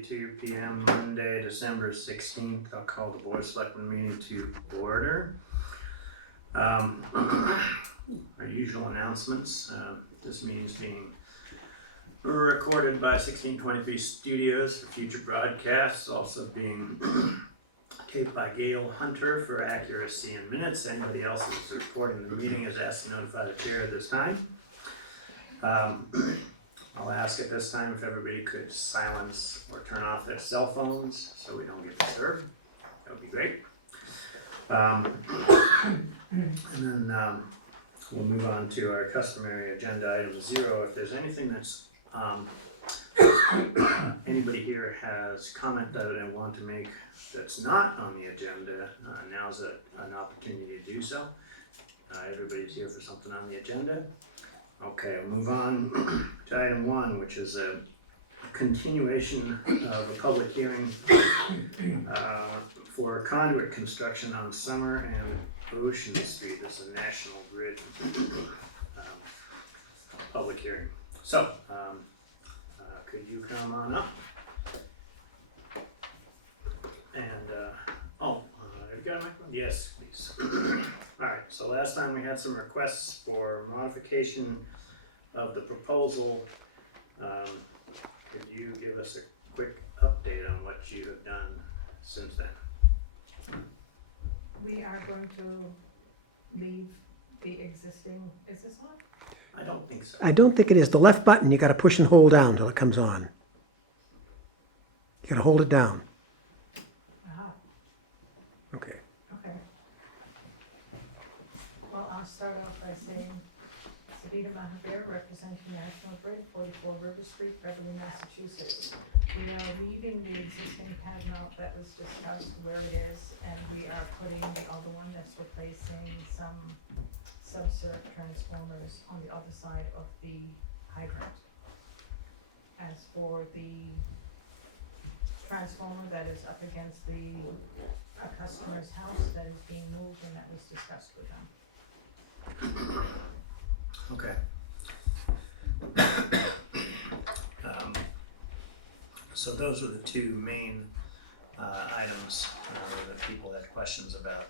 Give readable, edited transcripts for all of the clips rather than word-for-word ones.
6:32 p.m. Monday, December 16th. I'll call the Board of Selectmen meeting to order. Our usual announcements. This meeting is being recorded by 1623 Studios for future broadcasts, also being taped by Gail Hunter for accuracy in minutes. Anybody else who's reporting the meeting is asked to notify the chair at this time. I'll ask at this time if everybody could silence or turn off their cell phones so we don't get disturbed. That would be great. And then we'll move on to our customary agenda item 0. If there's anything that's anybody here has comment that I want to make that's not on the agenda, now's an opportunity to do so. Everybody's here for something on the agenda. Okay, we'll move on to item 1, which is a continuation of a public hearing for conduit construction on Summer and Ocean Street. This is a National Grid public hearing. So, could you come on up? And, you got a microphone? Yes, please. Alright, so last time we had some requests for modification of the proposal. Could you give us a quick update on what you have done since then? We are going to leave the existing, is this on? I don't think so. I don't think it is. The left button you got to push and hold down till it comes on. You got to hold it down. Ah, Okay. okay. Well, I'll start off by saying, Sabita Mahabir, representing National Grid, 44 River Street, Beverly, Massachusetts. We are leaving the existing pad mount that was discussed where it is, and we are putting the other one that's replacing some sub-circ transformers on the other side of the hydrant. As for the transformer that is up against a customer's house that is being moved, and that was discussed with them. Okay. So those are the two main items that people had questions about.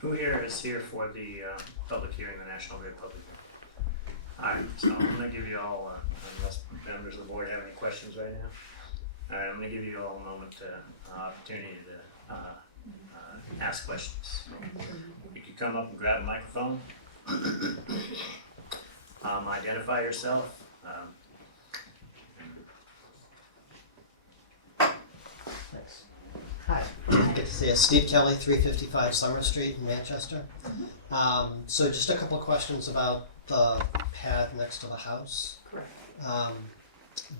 Who here is here for the public hearing, the National Grid public hearing? Alright, so I'm going to give you all, unless members of the board have any questions right now. Alright, I'm going to give you all a moment to opportunity to ask questions. You can come up and grab a microphone. Identify yourself. Thanks. Hi, good to see you. Steve Kelly, 355 Summer Street in Manchester. So just a couple of questions about the pad next to the house. Correct.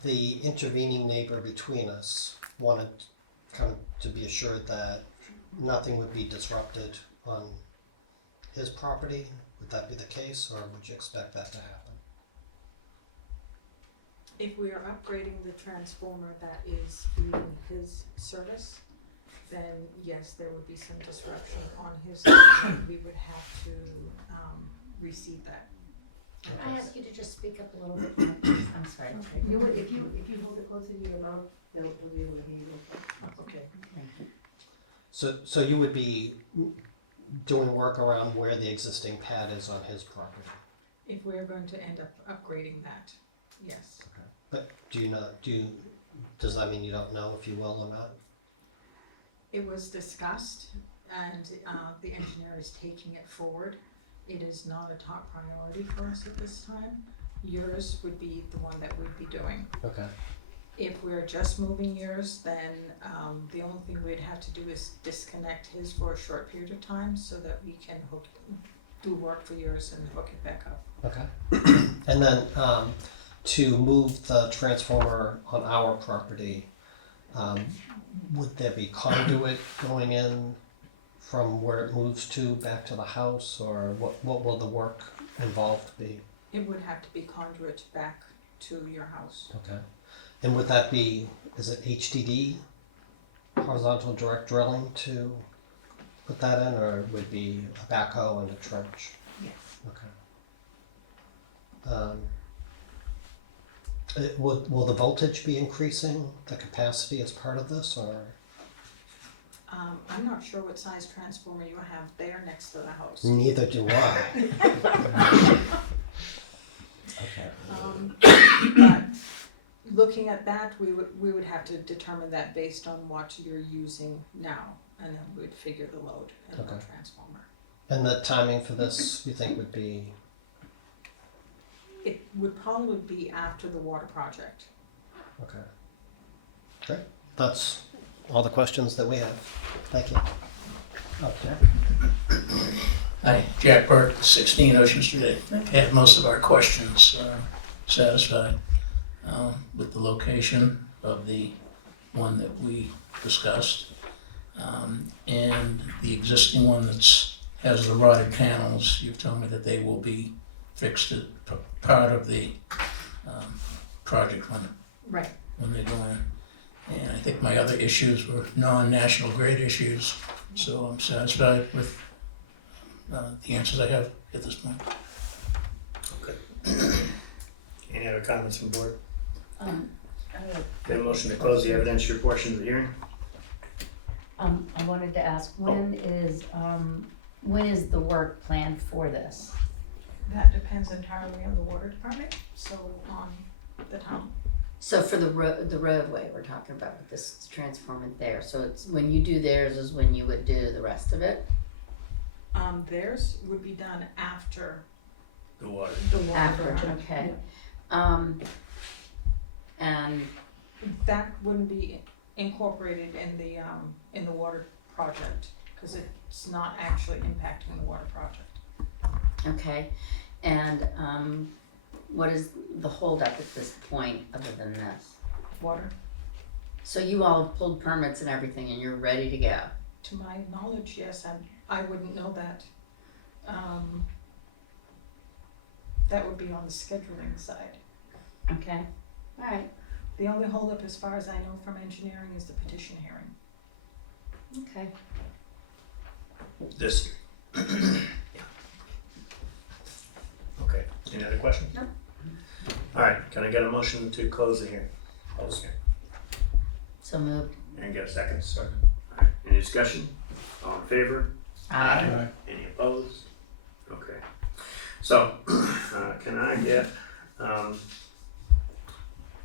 The intervening neighbor between us wanted kind of to be assured that nothing would be disrupted on his property. Would that be the case, or would you expect that to happen? If we are upgrading the transformer that is feeding his service, then yes, there would be some disruption on his side. We would have to receive that. Can I ask you to just speak up a little bit more, please? I'm sorry. You would, if you hold it closer to your mouth, they'll be able to hear you. Okay. So you would be doing work around where the existing pad is on his property? If we're going to end up upgrading that, yes. Okay. But does that mean you don't know if you will or not? It was discussed, and the engineer is taking it forward. It is not a top priority for us at this time. Yours would be the one that we'd be doing. Okay. If we're just moving yours, then the only thing we'd have to do is disconnect his for a short period of time so that we can do work for yours and hook it back up. Okay. And then to move the transformer on our property, would there be conduit going in from where it moves to back to the house, or what will the work involved be? It would have to be conduit back to your house. Okay. And would that be, is it HDD, horizontal direct drilling to put that in, or would it be a backhoe and a trench? Yes. Okay. Will the voltage be increasing, the capacity as part of this, or? I'm not sure what size transformer you have there next to the house. Neither do I. Okay. But looking at that, we would have to determine that based on what you're using now, and then we'd figure the load and the Okay. transformer. And the timing for this, you think would be? It would probably be after the water project. Okay. Great. That's all the questions that we have. Thank you. Okay. Hi, Jack Burke, 16 Ocean Street. I had most of our questions satisfied with the location of the one that we discussed. And the existing one has the rotted panels, you've told me that they will be fixed as part of the project Right. when they go in. And I think my other issues were non-national grid issues, so I'm satisfied with the answers I have at this point. Okay. Any other comments from the board? I have Get a motion to close the evidentiary portion of the hearing? I wanted to ask, when is the work planned for this? That depends entirely on the water department, so on the town. So for the roadway we're talking about with this transformer there, so it's, when you do theirs is when you would do the rest of it? Theirs would be done after The water. the water After, project. okay. And, That wouldn't be incorporated in the water project, cause it's not actually impacting the water project. okay, and, what is the holdup at this point, other than this? Water, So you all pulled permits and everything and you're ready to go? to my knowledge, yes, I wouldn't know that. That would be on the scheduling side. Okay, alright, The only holdup, as far as I know from engineering, is the petition hearing. okay. This. Yeah. Okay, any other questions? No. All right, can I get a motion to close the hearing? Close the hearing. So moved. And get a second? Second. All right, any discussion? All in favor? Aye. Any opposed? Okay. So, can I get,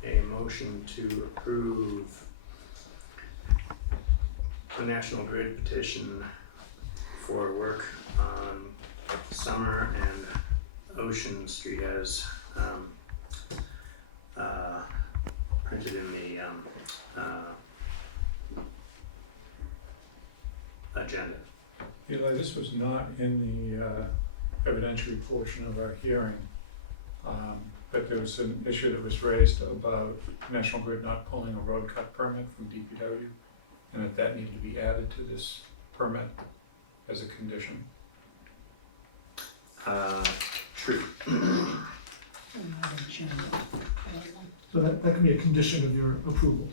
a motion to approve the National Grid petition for work on Summer and Ocean Street as, printed in the, agenda. Eli, this was not in the evidentiary portion of our hearing, but there was an issue that was raised about National Grid not pulling a road cut permit from DPW, and that needed to be added to this permit as a condition. True. So that can be a condition of your approval.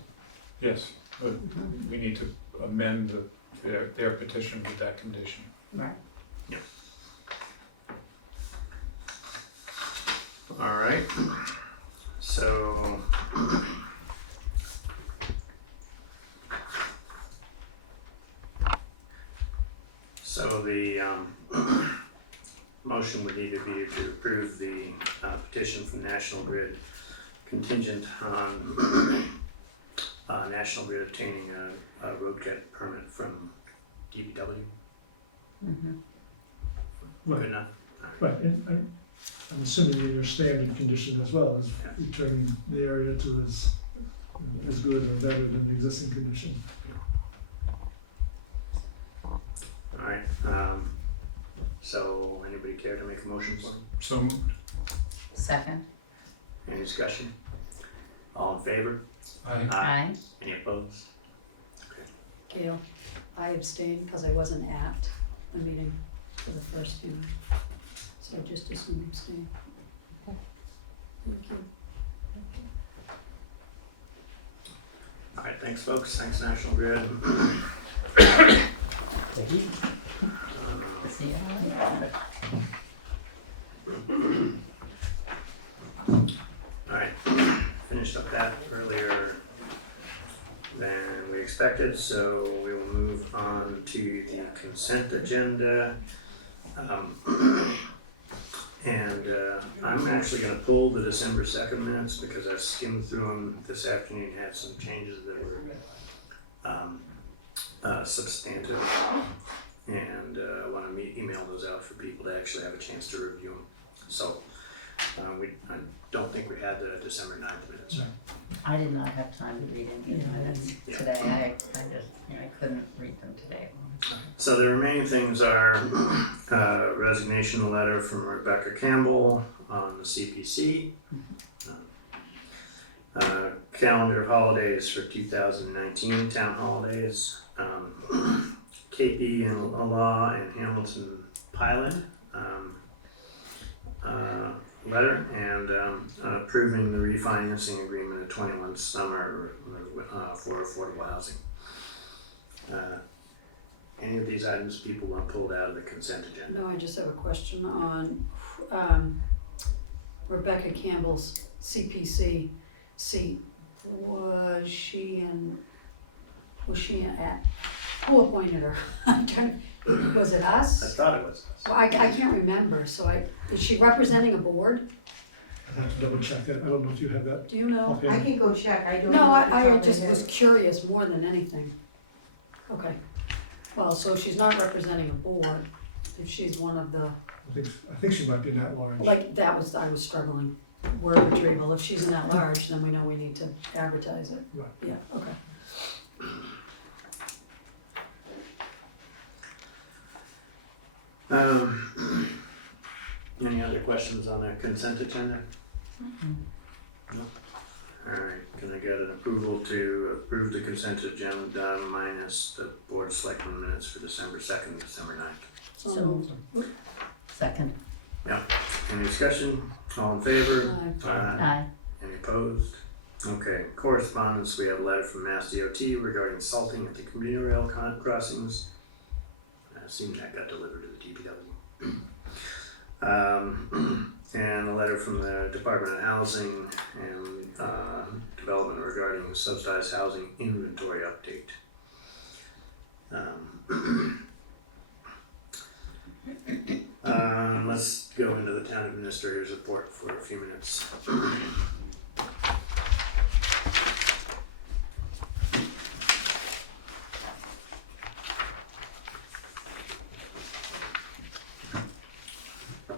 Yes, but we need to amend their petition with that condition. Right. All right, so. So the, motion would need to be to approve the, petition from National Grid contingent on, National Grid obtaining a road cut permit from DPW. Mm-hmm. Good enough? Right, and I'm assuming your standard condition as well is returning the area to as good or better than the existing condition. All right, so anybody care to make a motion for him? So moved. Second? Any discussion? All in favor? Aye. Any opposed? Gail, I abstained because I wasn't at the meeting for the first hearing, so I just assumed abstain. Okay. Thank you. All right, thanks folks, thanks National Grid. Thank you. See you. All right, good, so we will move on to the consent agenda. I'm actually gonna pull the December 2nd minutes because I skimmed through them this afternoon, had some changes that were substantive. And I wanna email those out for people to actually have a chance to review them. So, I don't think we had the December 9th minutes. No. I did not have time to read any of the minutes Yeah. today. I just, I couldn't read them today. So the remaining things are resignation letter from Rebecca Campbell on the CPC, calendar of holidays for 2019, town holidays, KP and Law and Hamilton Pilot letter, and approving the refinancing agreement at 21 Summer for affordable housing. Any of these items people want pulled out of the consent agenda? No, I just have a question on Rebecca Campbell's CPC seat. Was she at, who appointed her? Was it I us? thought it was us. Well, I can't remember, so is she representing a board? I'd have to double check that. I don't know if you have that. Do you know? Okay. I can go check, I don't know. No, off the top I of my just head. was curious more than anything. Okay. Well, so she's not representing a board, if she's one of the, I think she might be an at-large. like, I was struggling. Word retrieval, if she's an at-large, then we know we need to advertise it. Right. Yeah, okay. Any other questions on the consent agenda? No? Alright, can I get an approval to approve the consent agenda minus the board of selectmen minutes for December 2nd, December 9th? So, second, Any discussion? All in favor? Aye. aye. Any opposed? Okay, correspondence, we have a letter from Mass DOT regarding salting at the commuter rail crossings. I assume that got delivered to the DPW. And a letter from the Department of Housing and Development regarding subsidized housing inventory update. Let's go into the town administrator's report for a few minutes.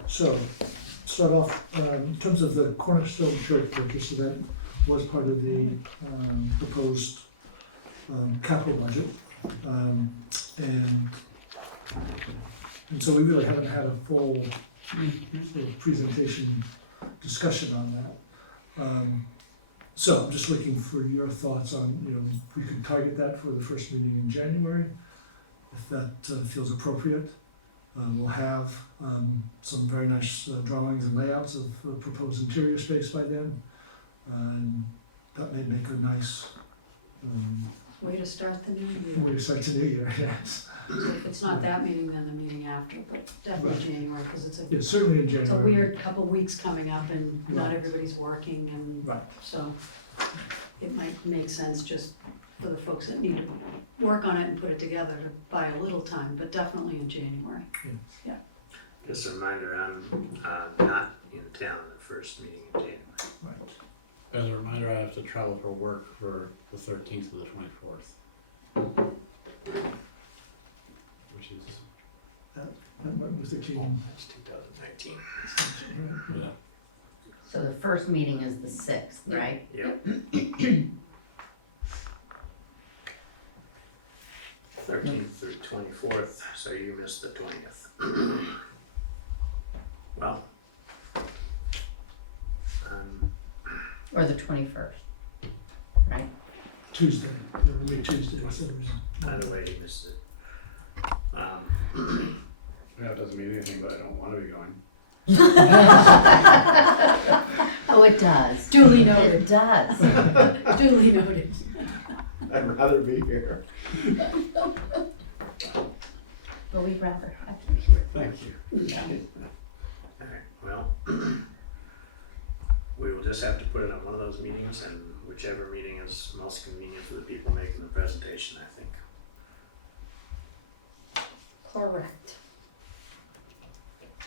So, start off, in terms of the Cornerstone Church purchase, so that was part of the proposed capital budget. And so we really haven't had a full sort of presentation discussion on that. So I'm just looking for your thoughts on, if we could target that for the first meeting in January, if that feels appropriate. We'll have some very nice drawings and layouts of proposed interior space by then. And that may make a nice Way to start the new year. way to start the new year, yes. So if it's not that meeting, then the meeting after, but definitely Right. January, because Yeah, certainly in it's a January. weird couple weeks coming up and not Right. everybody's working and Right. so it might make sense just for the folks that need to work on it and put it together to buy a little time, but definitely in January. Just a reminder, I'm not in town the first meeting in January. Right. As a reminder, I have to travel for work for the 13th to the 24th. Which is, That Martin Luther King. That's 2019. yeah. So the first meeting is the 6th, right? Yep. 13th through 24th, so you missed the 20th. Well, Or the 21st, right? Tuesday, it'll be Tuesday for some reason. either way, you missed it. Yeah, it doesn't mean anything, but I don't want to be going. Oh, it does. Duly noted. It does. Duly noted. I'd rather be here. But we'd rather have you here. Thank you. Alright, well, we will just have to put it on one of those meetings and whichever meeting is most convenient for the people making the presentation, I think. Correct.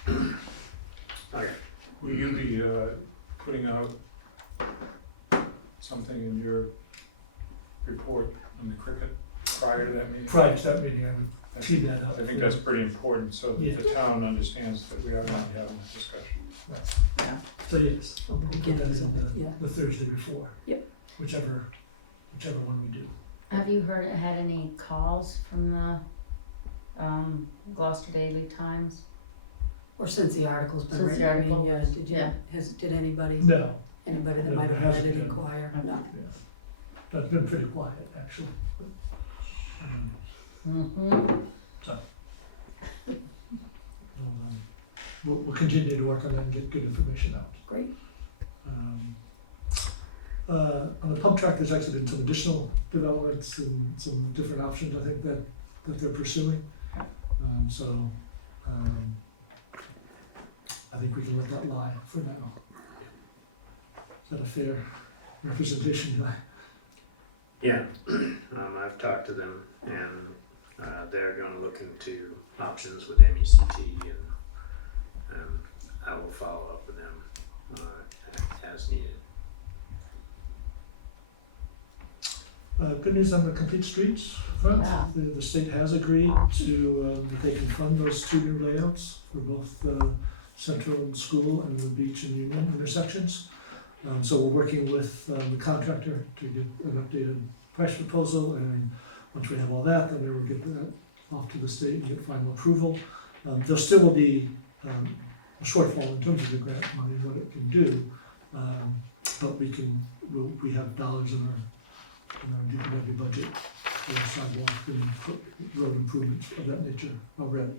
Okay. Will you be putting out something in your report on the cricket prior to that meeting? Prior to that meeting, I would tee that up. I think that's pretty important so Yeah. that the town understands that we are going to be having this discussion. So yes, we'll put that Beginnings in of it, yeah. the Thursday before. Yep. Whichever one we do. Have you had any calls from the Gloucester Daily Times? Or since the article's been Since the written, I mean, article yeah, was- did you, yeah. did anybody No, that No, might there have read hasn't it been. inquire? No. yeah. That's been pretty quiet, actually. Um, Mm-hmm. We'll continue to work on that and get good information out. Great. On the pump track, there's actually been some additional developments and some different options, I think, that they're pursuing. I think we can let that lie for now. Is that a fair representation, Eli? Yeah, I've talked to them, and they're gonna look into options with MECT, and I will follow up with them as needed. Good news on the complete streets front. Yeah. The state has agreed to, that they can fund those two new layouts for both the Central and School and the Beach and Union intersections. So we're working with the contractor to get an updated price proposal, and once we have all that, then we'll get that off to the state and get final approval. There still will be a shortfall in terms of the grant money, what it can do, but we have dollars in our DPW budget for sidewalk and road improvements of that nature already.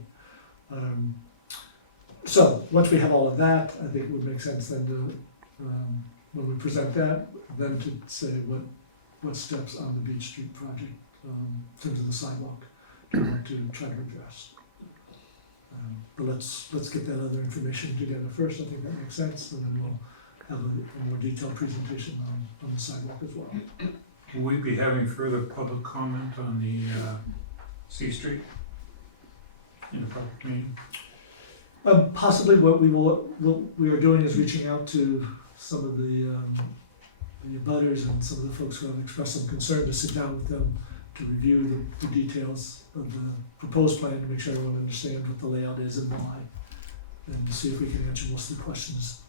So, once we have all of that, I think it would make sense then to, when we present that, then to say what steps on the Beach Street project, in terms of the sidewalk, do we want to try to address. But let's get that other information together first, I think that makes sense, and then we'll have a more detailed presentation on the sidewalk as well. Will we be having further public comment on the C Street in the public meeting? Possibly what we are doing is reaching out to some of the abutters and some of the folks who have expressed some concern, to sit down with them to review the details of the proposed plan, to make sure everyone understands what the layout is and why, and to see if we can answer most of the questions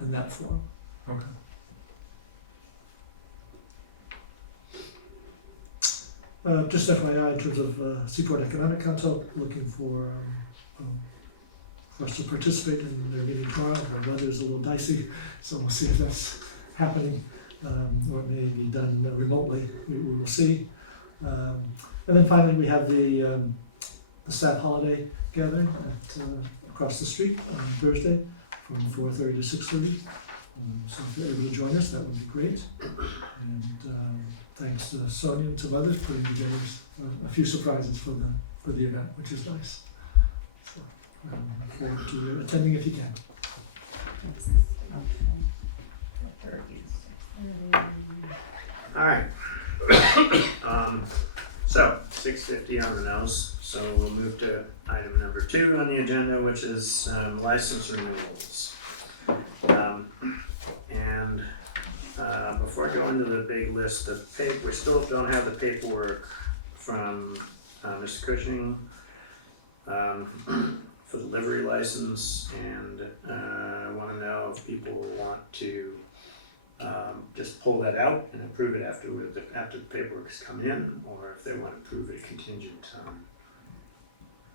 in that form. Okay. Just FYI, in terms of Seaport Economic Council, looking for us to participate in their meeting tomorrow. The weather's a little dicey, so we'll see if that's happening, or it may be done remotely. We will see. And then finally, we have the staff holiday gathering at, across the street on Thursday from 4:30 to 6:30. So if you're able to join us, that would be great. And thanks to Sonia and some others putting together a few surprises for the event, which is nice. So look forward to attending if you can. Alright. So, 6:50 on the nose, so we'll move to item number 2 on the agenda, which is license renewals. Before I go into the big list of we still don't have the paperwork from Mr. Cushing for the livery license, and I want to know if people want to just pull that out and approve it after the paperwork has come in, or if they want to approve it contingent on.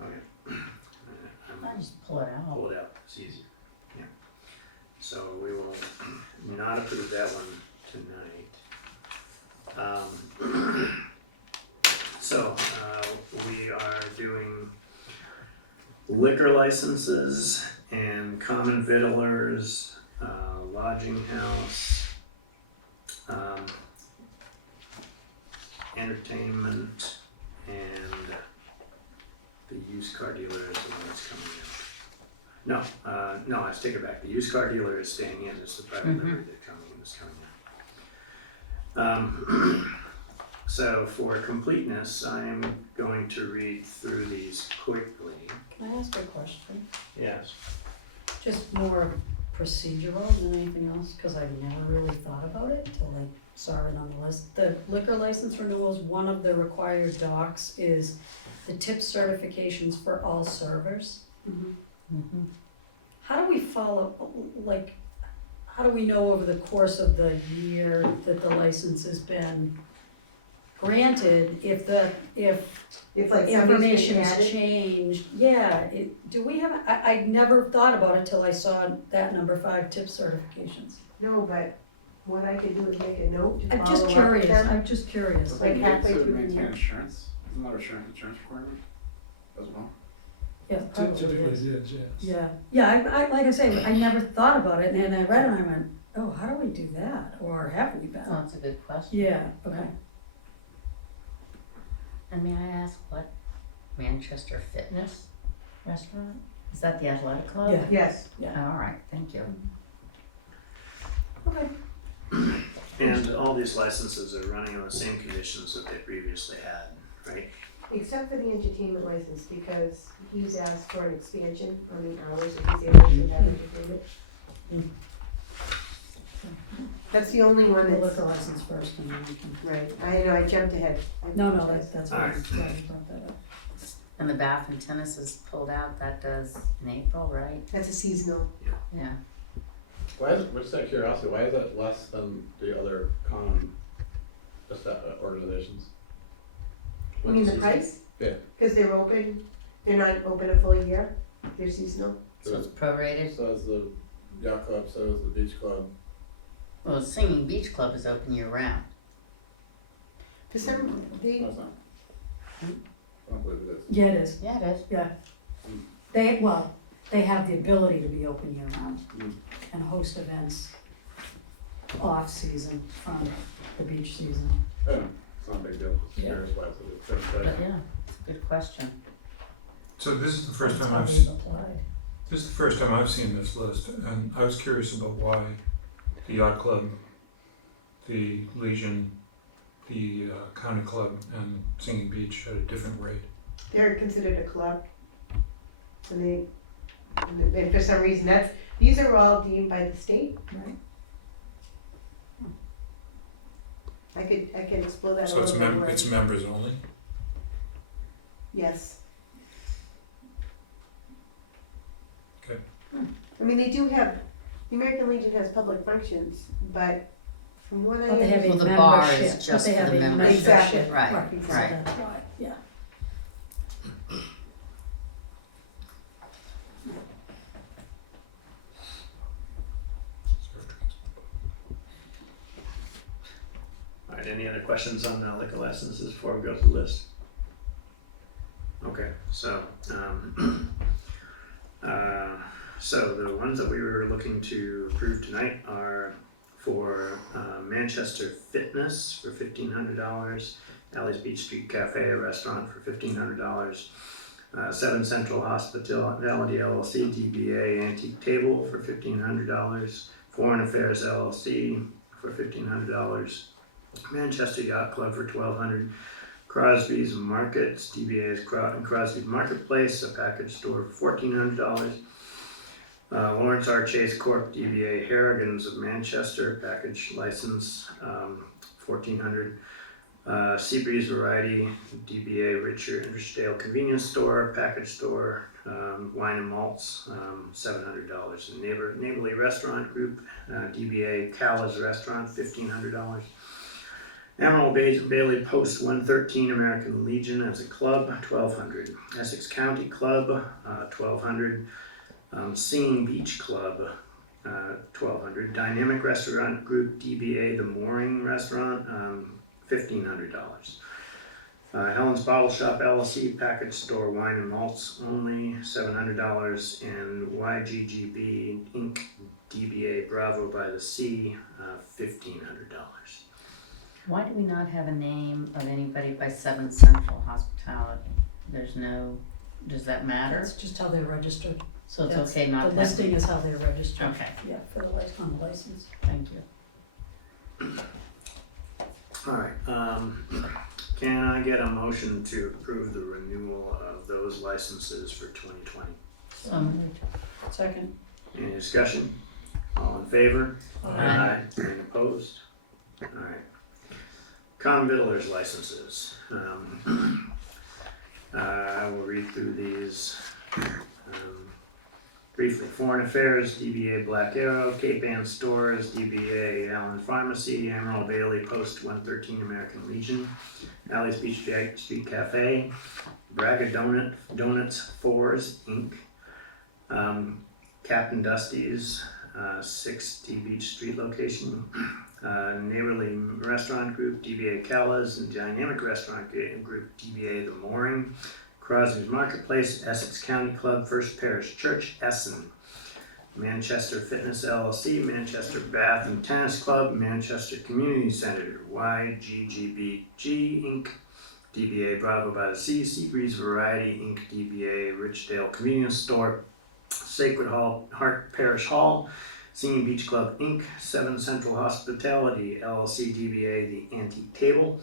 Okay. I just pull it out. Pull it out, it's easier, yeah. So we will not approve that one tonight. We are doing liquor licenses and common victualers, lodging house, entertainment, and the used car dealer is the one that's coming in. No, I take it back. The used car dealer is staying in. It's the private livery that's coming in. So for completeness, I'm going to read through these quickly. Can I ask a question? Yes. Just more procedural than anything else, because I never really thought about it till I saw it on the list. The liquor license renewals, one of the required docs is the tip certifications for all servers. Mhm. How do we follow, like, how do we know over the course of the year that the license has been granted if like somebody's been information's added. changed? Yeah, do we have, I never thought about it till I saw that number 5 tip certifications. No, but what I could do is make a note to I'm just follow up with curious, them. I'm just curious. Like halfway To through the maintain year. insurance, isn't that insurance requirement as well? Yeah, probably, Typically, yes. yes. Yeah, I, like I say, I never thought about it, and then I read it and I went, oh, how do we do that? Or have we been? Oh, that's a good question. Yeah, okay. And may I ask what Manchester Fitness Restaurant? Is that the athletic club? Yeah. Yes, All right, thank you. Okay. And all these licenses are running on the same conditions that they previously had, right? except for the entertainment license, because he's asked for an expansion on the hours if he's able to have entertainment. That's the only one We'll that's, liquor license first and then we can. right, I know, I jumped ahead. I No, apologize. that's why I glad you brought that up. And the bath and tennis is pulled out, that does in April, right? That's a seasonal. Yeah. Why is, just out of curiosity, why is that less than the other common organizations? You mean the price? Yeah. Cause they're open, they're not open a full year, they're seasonal. So it's prorated. So is the yacht club, so is the beach club. Well, Singing Beach Club is open year round. For some, they, No, it's not. I don't believe it is. Yeah, it is, Yeah, it is. yeah. They have the ability to be open year round Mm. and host events off-season from the beach season. I don't know, it's not a big deal, just Yeah. curious why it's a different But price. yeah, it's a good question. So this is the first That's time how I've, they've applied. this is the first time I've seen this list, and I was curious about why the yacht club, the Legion, the county club, and Singing Beach at a different rate. they're considered a club. And for some reason, these are all deemed by the state. Right. I can explore that a So little bit more. it's members only? Yes. Okay. I mean, they do have, the American Legion has public functions, but from what I But they have a Well, the bar is membership, but just they for have the a membership. Exactly. Right, so right. that's why, yeah. All right, any other questions on liquor licenses before we go to the list? Okay, so, so the ones that we were looking to approve tonight are for Manchester Fitness for $1,500, Alley's Beach Street Cafe, a restaurant for $1,500, 7 Central Hospitality LLC, DBA Antique Table for $1,500, Foreign Affairs LLC for $1,500, Manchester Yacht Club for $1,200, Crosby's Markets, DBA is Crosby's Marketplace, a package store for $1,400, Lawrence R. Chase Corp., DBA Harrigan's of Manchester, package license, $1,400, Seabreeze Variety, DBA Richardale Convenience Store, package store, wine and malts, $700, and Neighborly Restaurant Group, DBA Cala's Restaurant, $1,500, Emerald Bailey Post 113 American Legion as a club, $1,200. Essex County Club, $1,200. Singing Beach Club, $1,200. Dynamic Restaurant Group, DBA The Mooring Restaurant, $1,500. Helen's Bottle Shop LLC, package store, wine and malts only, $700. And YGGB Inc., DBA Bravo by the Sea, $1,500. Why do we not have a name of anybody by 7 Central Hospitality? There's no, does that matter? That's just how they're registered. So it's That's- okay not to The have. listing is how they're registered. Okay, Yeah, for the license, on the license. thank you. Alright, can I get a motion to approve the renewal of those licenses for 2020? Second. Any discussion? All in favor? Aye. Any opposed? Alright. Common vittler's licenses. I will read through these briefly. Foreign Affairs, DBA Black Arrow, Cape Ann Stores, DBA Allen Pharmacy, Emerald Bailey Post 113 American Legion, Alley's Beach Street Cafe, Braga Donuts Fours Inc., Captain Dusty's 6D Beach Street location, Neighborly Restaurant Group, DBA Calla's, and Dynamic Restaurant Group, DBA The Mooring, Crosby's Marketplace, Essex County Club, First Parish Church, Essen, Manchester Fitness LLC, Manchester Bath and Tennis Club, Manchester Community Center, YGGBG Inc., DBA Bravo by the Sea, Seabreeze Variety Inc., DBA Richdale Convenience Store, Sacred Heart Parish Hall, Singing Beach Club Inc., 7 Central Hospitality LLC, DBA The Antique Table,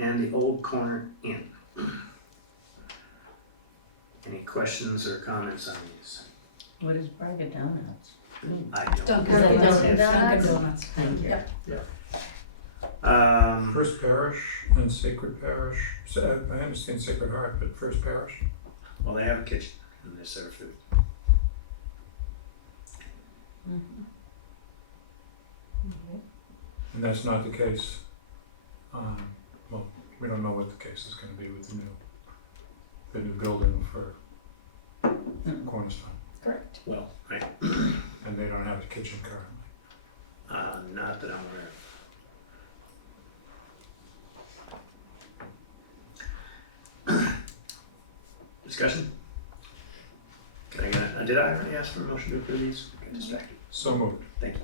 and the Old Corner Inn. Any questions or comments on these? What is Braga Donuts? I don't. Dunkin' Is that Donuts. Dunkin' Donuts? Dunkin' Donuts. Thank you. Yep. First Parish and Sacred Parish, so I understand Sacred Heart, but First Parish? Well, they have a kitchen and they serve food. And that's not the case. Well, we don't know what the case is gonna be with the new building for Cornerstone, Correct. Well, right. and they don't have a kitchen currently. Not that I'm aware of. Discussion? Can I get, did I already ask for a motion to approve these? I got distracted. So moved. Thank you.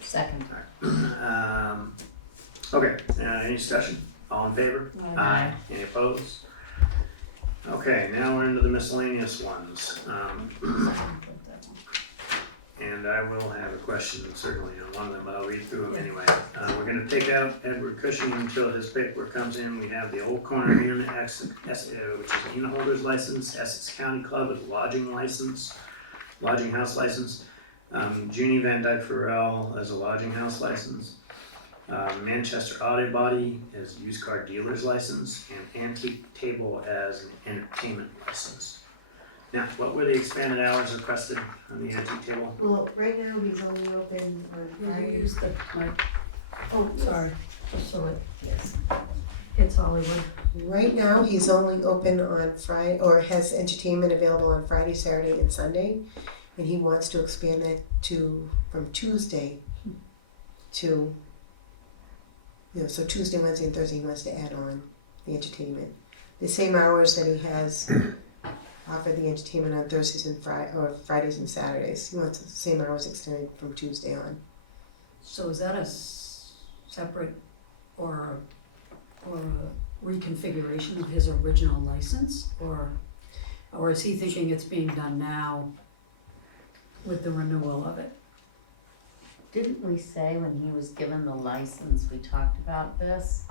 Second. Okay, any discussion? All in favor? Aye. Any opposed? Okay, now we're into the miscellaneous ones. And I will have a question certainly on one of them, but I'll read through them anyway. We're gonna take out Edward Cushing until his paperwork comes in. We have the Old Corner Inn, which is an inn holder's license, Essex County Club is lodging license, lodging house license. Junie Van Dyke Farrell as a lodging house license. Manchester Auto Body as used car dealer's license, and Antique Table as an entertainment license. Now, what were the expanded hours requested on the Antique Table? Well, right now he's only open on Will you Friday. use the mic? Oh, yes. sorry, just so it Yes. hits Hollywood. Right now, he's only open on Friday, or has entertainment available on Friday, Saturday, and Sunday. And he wants to expand that from Tuesday to, so Tuesday, Wednesday, and Thursday, he wants to add on the entertainment. The same hours that he has offered the entertainment on Thursdays and Fridays and Saturdays. He wants the same hours extended from Tuesday on. So is that a separate or a reconfiguration of his original license, or is he thinking it's being done now with the renewal of it? Didn't we say when he was given the license, we talked about this?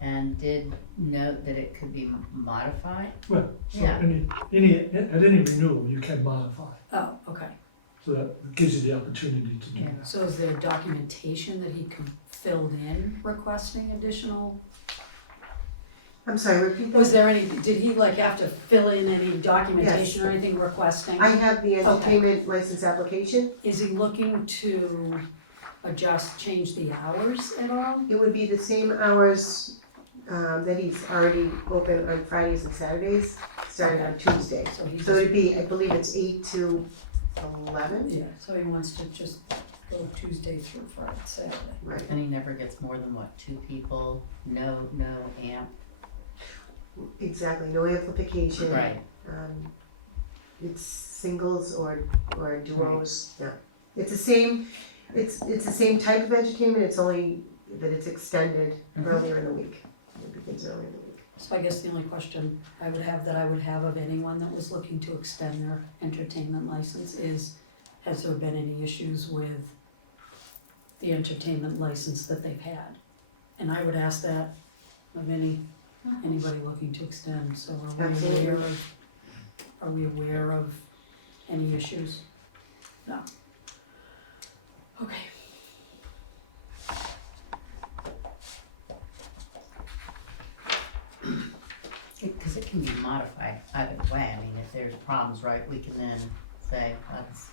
And did note that it could be modified? Well, so Yeah. at any renewal, you can modify, Oh, okay. so that gives you the opportunity to do Yeah. that. So is there documentation that he filled in requesting additional? I'm sorry, repeat that? Was there any, did he have to fill in any documentation or anything requesting? I have the entertainment license application. Is he looking to change the hours at all? It would be the same hours that he's already open on Fridays and Saturdays, starting on Tuesday. So he So it'd be, I believe it's 8 to 11? Yeah, so he wants to just go Tuesday through Friday, Saturday. Right. And he never gets more than what, 2 people? No amp? Exactly, no amplification. Right. It's singles or duos, yeah. It's the same, it's the same type of entertainment, it's only that it's extended earlier in the week. It begins earlier in the week. So I guess the only question I would have of anyone that was looking to extend their entertainment license is, has there been any issues with the entertainment license that they've had? And I would ask that of anybody looking to extend, so Absolutely. are we aware of any issues? No. Okay. Because it can be modified either way. I mean, if there's problems, right, we can then say, let's,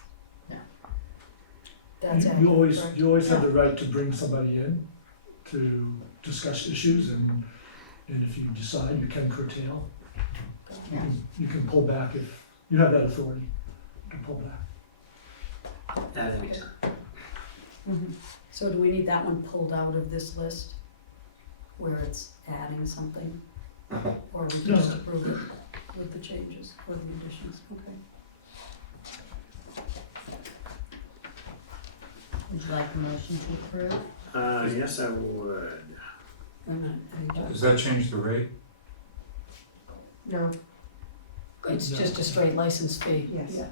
That's You accurate, always, correct? you always have the right to bring somebody in to discuss issues, and if you decide, you can curtail. yeah. You can pull back if, you have that authority to pull back. At any time. Mhm. So do we need that one pulled out of this list, where it's adding something? Or we can just approve it with the changes or the additions, okay? Would you like a motion to approve? Yes, I would. I'm not, Does that change the rate? No, it's just a straight license fee. Yes. Yeah.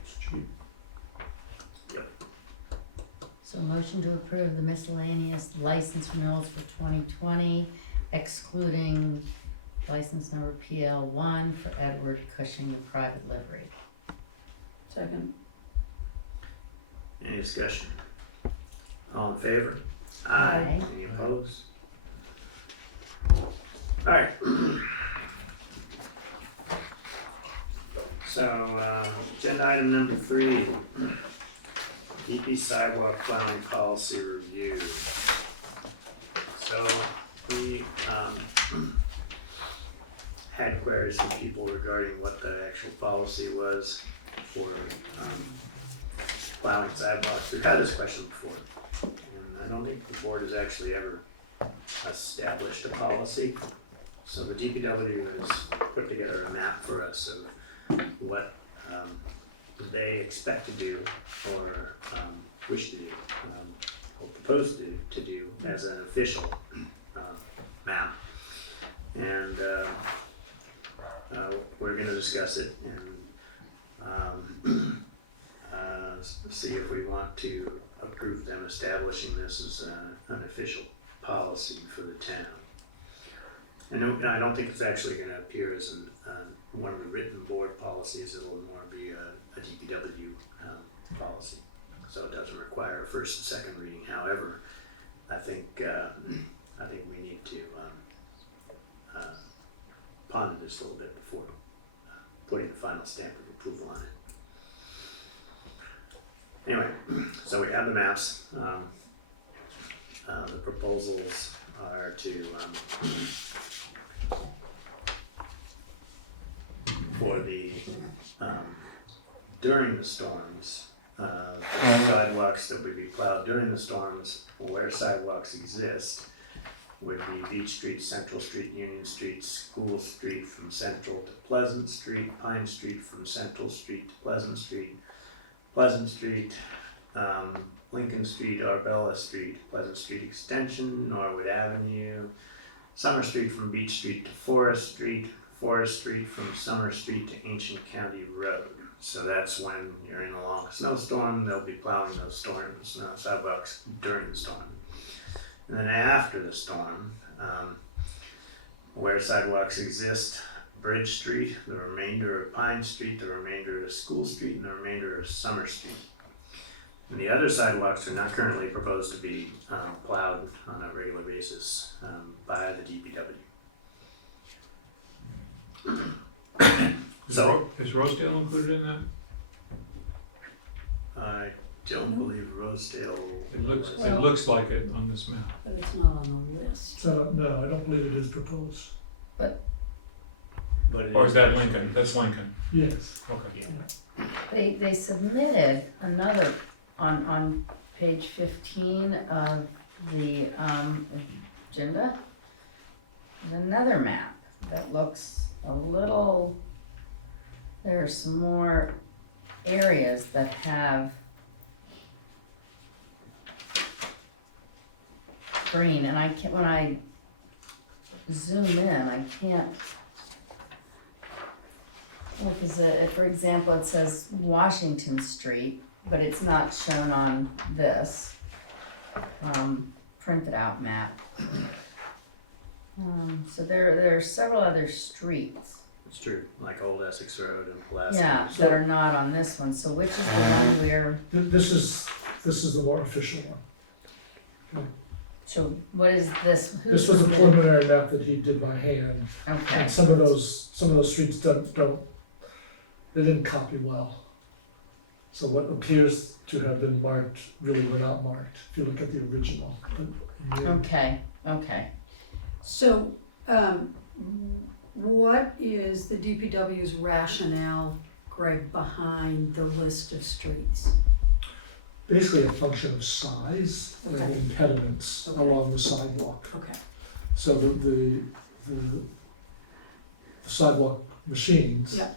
It's cheap. So motion to approve the miscellaneous license renewals for 2020, excluding license number PL1 for Edward Cushing, the private livery. Second, Any discussion? All in favor? Aye. Any opposed? Alright. So, agenda item number 3, DP sidewalk plowing policy review. So, we, had queries from people regarding what the actual policy was for, plowing sidewalks. We've had this question before, and I don't think the board has actually ever established a policy. So the DPW has put together a map for us of what they expect to do or wish to do, or propose to do as an official map. And we're gonna discuss it and see if we want to approve them establishing this as an official policy for the town. And I don't think it's actually gonna appear as one of the written board policies. It'll more be a DPW policy. So it doesn't require a first and second reading. However, I think we need to ponder this a little bit before putting the final stamp of approval on it. Anyway, so we have the maps. The proposals are to, for the, during the storms, sidewalks that would be plowed during the storms, where sidewalks exist, would be Beach Street, Central Street, Union Street, School Street from Central to Pleasant Street, Pine Street from Central Street to Pleasant Street, Lincoln Street, Arbella Street, Pleasant Street Extension, Norwood Avenue, Summer Street from Beach Street to Forest Street from Summer Street to Ancient County Road. So that's when you're in a long snowstorm, they'll be plowing those sidewalks during the storm. And then after the storm, where sidewalks exist, Bridge Street, the remainder of Pine Street, the remainder of School Street, and the remainder of Summer Street. And the other sidewalks are not currently proposed to be plowed on a regular basis by the DPW. So Is Rosedale included in that? I don't believe Rosedale. It looks like it on this map. but it's not on the list. So, no, I don't believe it is proposed. But it Or is that Lincoln? That's Lincoln. Yes. Okay. They submitted another, on page 15 of the agenda, there's another map that looks a little, there are some more areas that have green, and I can't, when I zoom in, I can't. Well, because for example, it says Washington Street, but it's not shown on this. printed out map. So there are several other streets, It's true, like Old Essex Road and Pulaski. yeah, that are not on this one, so which is the one we're, This is the more official one. so what is this? Who's This was a submitted? preliminary map that he did by hand, Okay, and some of those streets they didn't copy well. So what appears to have been marked really were not marked, if you look at the original. But okay. So, what is the DPW's rationale, Greg, behind the list of streets? basically a function of size and Okay. impediments Okay. along the sidewalk. Okay, So the sidewalk machines Yeah.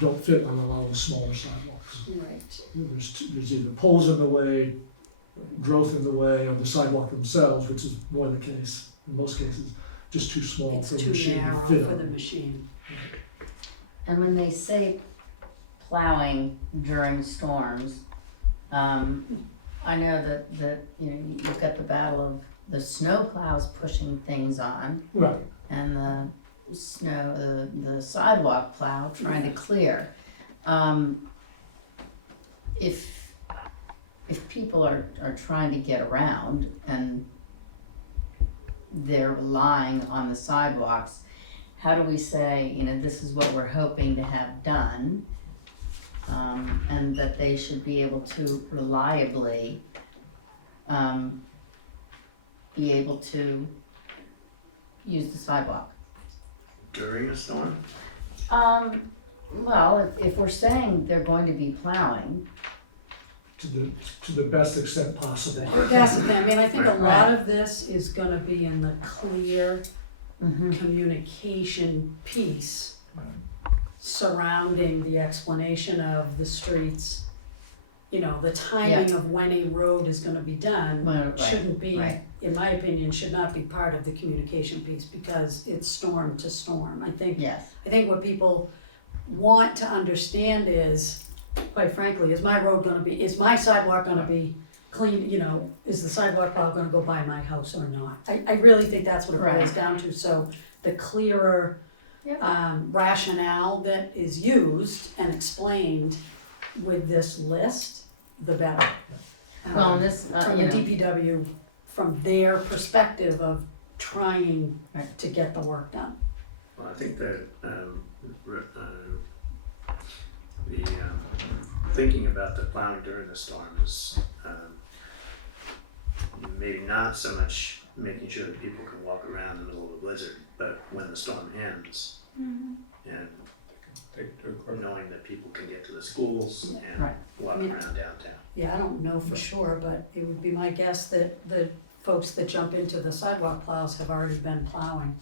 don't fit on allowing smaller sidewalks. right. There's either poles in the way, growth in the way, or the sidewalk themselves, which is more the case, in most cases, just too small It's for the too machine to narrow fit for the on. machine. And when they say plowing during storms, I know that, you know, you've got the battle of the snow plows pushing things on Right, and the sidewalk plow trying to clear. If people are trying to get around and they're relying on the sidewalks, how do we say, you know, this is what we're hoping to have done? And that they should be able to reliably, be able to use the sidewalk. During a storm? Well, if we're saying they're going to be plowing, to the best extent possible. That's the thing, I mean, I think a Right. lot of this is gonna be in the clear mhm, communication piece surrounding the explanation of the streets. You know, the timing of when a road is gonna be done well, right, shouldn't be, right. in my opinion, should not be part of the communication piece because it's storm to storm. I think what people want to understand is, quite frankly, is my sidewalk gonna be clean, you know, is the sidewalk plow gonna go by my house or not? I really think that's what it boils Right. down to, so the clearer Yep. rationale that is used and explained with this list, the better. Well, and this, From you the know, DPW, from their perspective of trying Right. to get the work done. Well, I think that, thinking about the plowing during the storm is, maybe not so much making sure that people can walk around in the middle of a blizzard, but when the storm ends, and knowing that people can get to the schools and Right. walk Yeah. around downtown. Yeah, I don't know for sure, but it would be my guess that the folks that jump into the sidewalk plows have already been plowing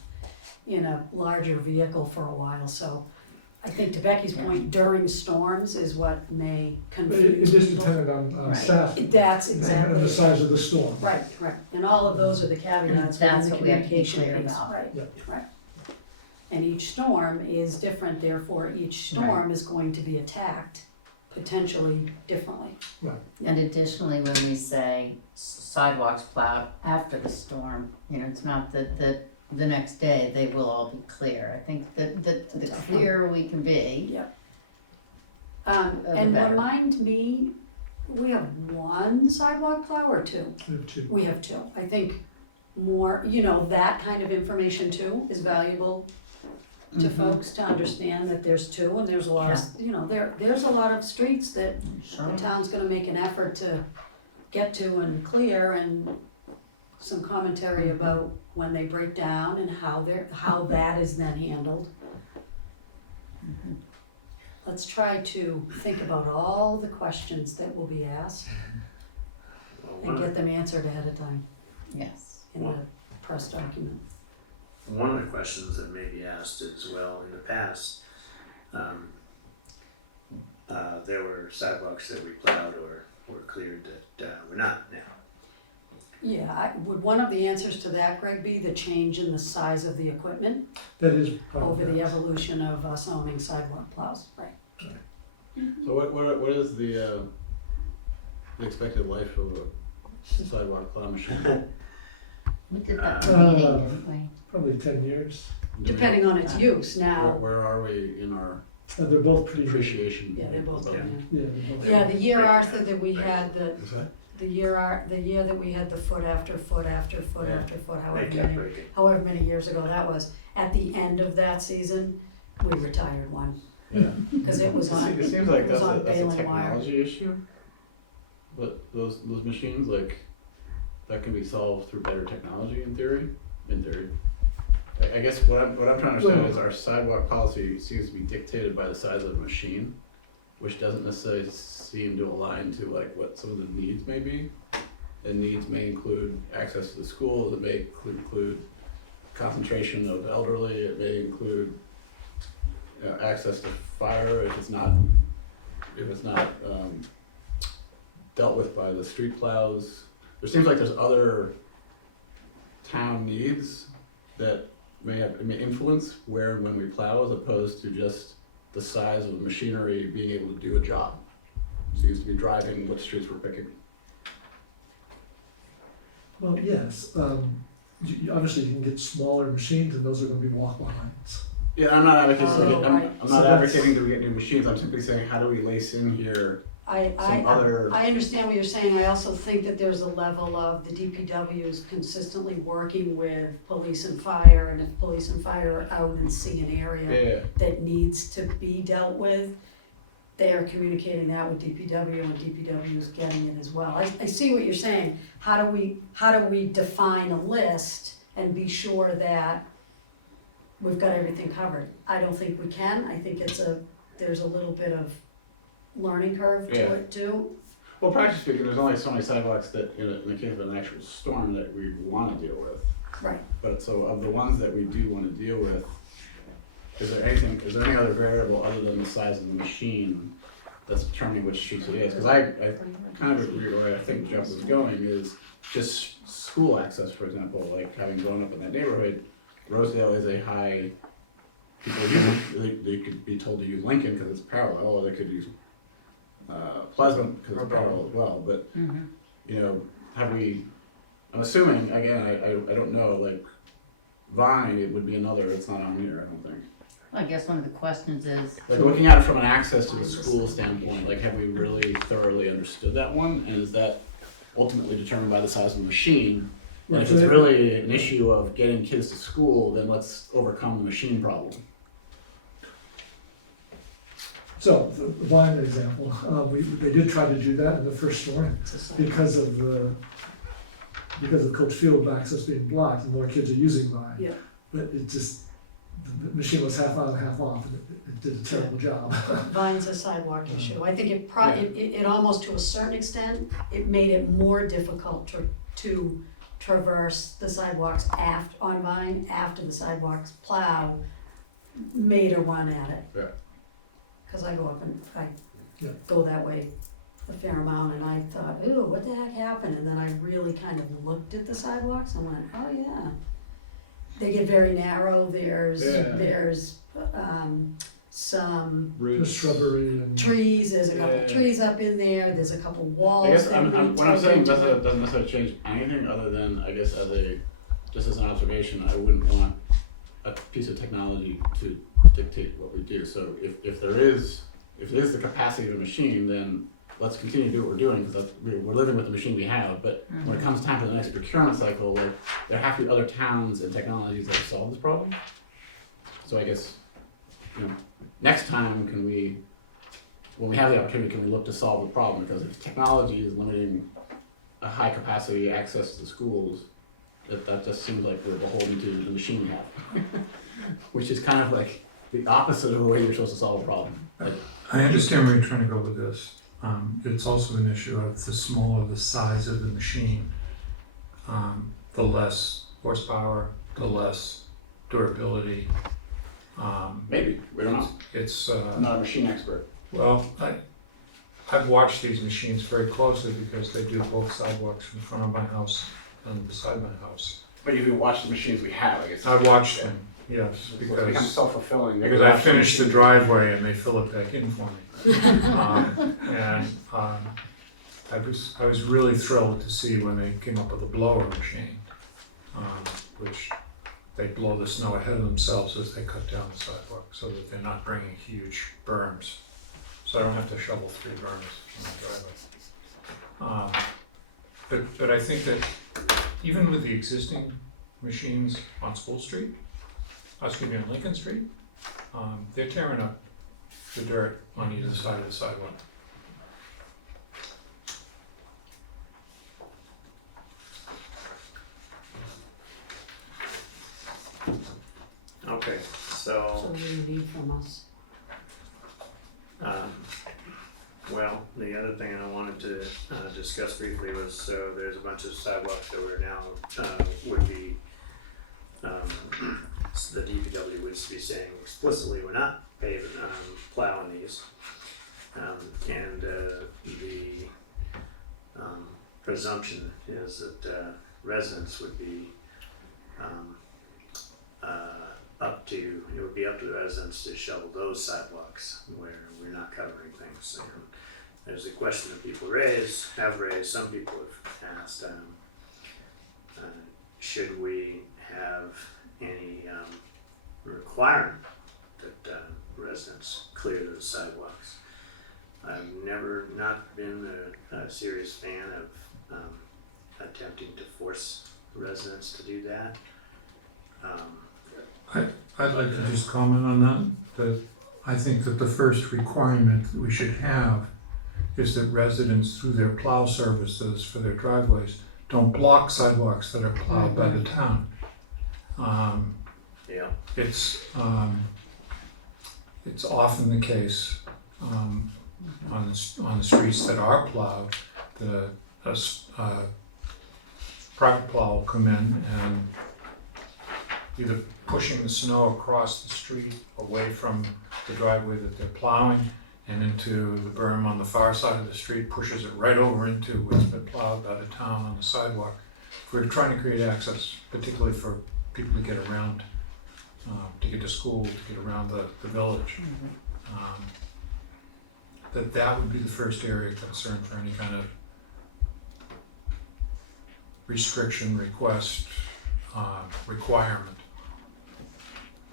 in a larger vehicle for a while, so I think to Becky's point, during storms is what may But it confuse is people. dependent on Right. staffing That's and exactly. the size of the storm. Right, and all of those are the caveats And that's within the what we have to be communication clear piece, about. right, Yep. right. And each storm is different, therefore each storm is going to be attacked potentially differently. and additionally, when we say sidewalks plowed after the storm, you know, it's not that the next day they will all be clear. I think that the clearer we can be, the And better. remind me, we have one sidewalk plow or two? We have two. We have two. I think more, you know, that kind of information too is valuable to Mhm. folks to understand that there's two and there's a lot of, you know, there's a lot of streets that Sure. the town's gonna make an effort to get to and clear, and some commentary about when they break down and how that is then handled. Let's try to think about all the questions that will be asked Well, and get them answered ahead of time Yes. in the press document. One of the questions that may be asked as well in the past, there were sidewalks that we plowed or cleared that were not now. Yeah, would one of the answers to that, Greg, be the change in the size of the equipment That is over the probably, evolution of us owning sidewalk plows? Right. So what is the the expected life of a sidewalk plow machine? We did that Uh, meeting, didn't we? Probably 10 years. Depending on its use now. Where are we in our They're both pretty. appreciation? Yeah, they're both, Yeah. yeah. Yeah, they're both. Yeah, the year, Arthur, that we had Is that? the year that we had the foot after foot after foot Yeah. after foot, They kept breaking. however many years ago that was, at the end of that season, we retired one, Yeah. cause it was on, It seems like it was on that's a baling wire. technology issue. But those machines, like, that can be solved through better technology in theory. I guess what I'm trying to understand is our sidewalk policy seems to be dictated by the size of the machine, which doesn't necessarily seem to align to like what some of the needs may be. And needs may include access to the schools, it may include concentration of elderly, it may include access to fire if it's not dealt with by the street plows. There seems like there's other town needs that may influence where and when we plow as opposed to just the size of the machinery being able to do a job. Seems to be driving what streets we're picking. Well, yes, obviously you can get smaller machines and those are gonna be walk behinds. Yeah, I'm not advocating, Oh, right. I'm So not that's- advocating that we get new machines, I'm simply saying how do we lace in here some I other. understand what you're saying, I also think that there's a level of the DPW's consistently working with police and fire, and if police and fire are out and see an area Yeah, that needs to be dealt with, they are communicating that with DPW, and DPW is getting it as well. I see what you're saying, how do we define a list and be sure that we've got everything covered? I don't think we can, I think there's a little bit of learning curve to Yeah. it too. well, practically speaking, there's only so many sidewalks that, in the case of an actual storm, that we wanna deal with. Right. But so of the ones that we do wanna deal with, is there any other variable other than the size of the machine that's determining which streets it is? Cause I kind of agree where I think Jeff was going is just school access, for example, like having grown up in that neighborhood, Rosedale is a high, people use, they could be told to use Lincoln because it's parallel, or they could use Pleasant because it's parallel as well, but Mm-hmm. you know, I'm assuming, again, I don't know, like, Vine, it would be another, it's not on here, I don't think. Well, I guess one of the questions is, Like, looking at it from an access to the school standpoint, like, have we really thoroughly understood that one? And is that ultimately determined by the size of the machine? And if it's really an issue of getting kids to school, then let's overcome the machine problem. So, the Vine example, they did try to do that in the first storm because of Coach Field access being blocked and more kids are using Vine. Yeah. But it just, the machine was half on, half off, and it did a terrible job. Vine's a sidewalk issue. I think it almost to a certain extent, it made it more difficult to traverse the sidewalks on Vine after the sidewalks plow made a run at it. Yeah. Cause I go up and I Yeah. go that way a fair amount and I thought, ooh, what the heck happened? And then I really kind of looked at the sidewalks and went, oh yeah. They get very narrow, there's some The shrubbery and. trees, there's a couple Yeah. trees up in there, there's a couple walls. I guess that we what I'm take saying into it. doesn't necessarily change anything other than, I guess, just as an observation, I wouldn't want a piece of technology to dictate what we do. So if there is the capacity of a machine, then let's continue to do what we're doing because we're living with the machine we have. But when it comes time for the next procurement cycle, like there have to be other towns and technologies that solve this problem. So I guess, next time when we have the opportunity, can we look to solve the problem? Because if technology is limiting a high capacity access to the schools, that just seems like we're beholden to the machine we have. Which is kind of like the opposite of the way you're supposed to solve a problem. Like, I understand where you're trying to go with this. It's also an issue of the smaller the size of the machine, the less horsepower, the less durability. maybe, we don't know. It's, I'm not a machine expert. well, I've watched these machines very closely because they do both sidewalks in front of my house and beside my house. But if you watch the machines we have, I guess. I've watched them, yes, It becomes because self-fulfilling. I finish the driveway and they fill it back in for me. I was really thrilled to see when they came up with a blower machine, which they blow the snow ahead of themselves as they cut down the sidewalk, so that they're not bringing huge berms. So I don't have to shovel 3 berms in my driveway. But I think that even with the existing machines on School Street, on Lincoln Street, they're tearing up the dirt on either side of the sidewalk. Okay, So so, what do you need from us? well, the other thing I wanted to discuss briefly was, so there's a bunch of sidewalks that we're now, would be, the DPW would be saying explicitly, we're not paving, plowing these. And the presumption is that residents would be it would be up to the residents to shovel those sidewalks where we're not covering things. And there's a question that people have raised, some people have asked, should we have any requirement that residents clear those sidewalks? I've never not been a serious fan of attempting to force residents to do that. I'd like to just comment on that I think that the first requirement that we should have is that residents, through their plow services for their driveways, don't block sidewalks that are plowed by the town. Yeah. It's often the case on the streets that are plowed, the private plow will come in and either pushing the snow across the street away from the driveway that they're plowing and into the berm on the far side of the street, pushes it right over into what's been plowed by the town on the sidewalk. If we're trying to create access, particularly for people to get around, to get to school, to get around the village, that would be the first area of concern for any kind of restriction, request, requirement,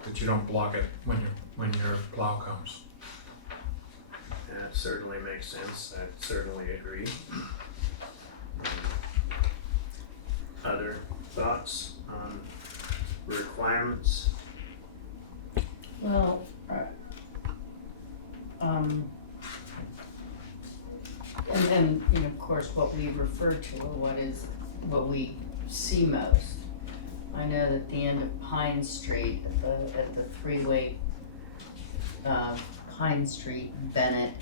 that you don't block it when your plow comes. That certainly makes sense. I certainly agree. Other thoughts on requirements? Well, and then, of course, what we refer to, or what we see most. I know that the end of Pine Street, at the freeway, Pine Street, Bennett,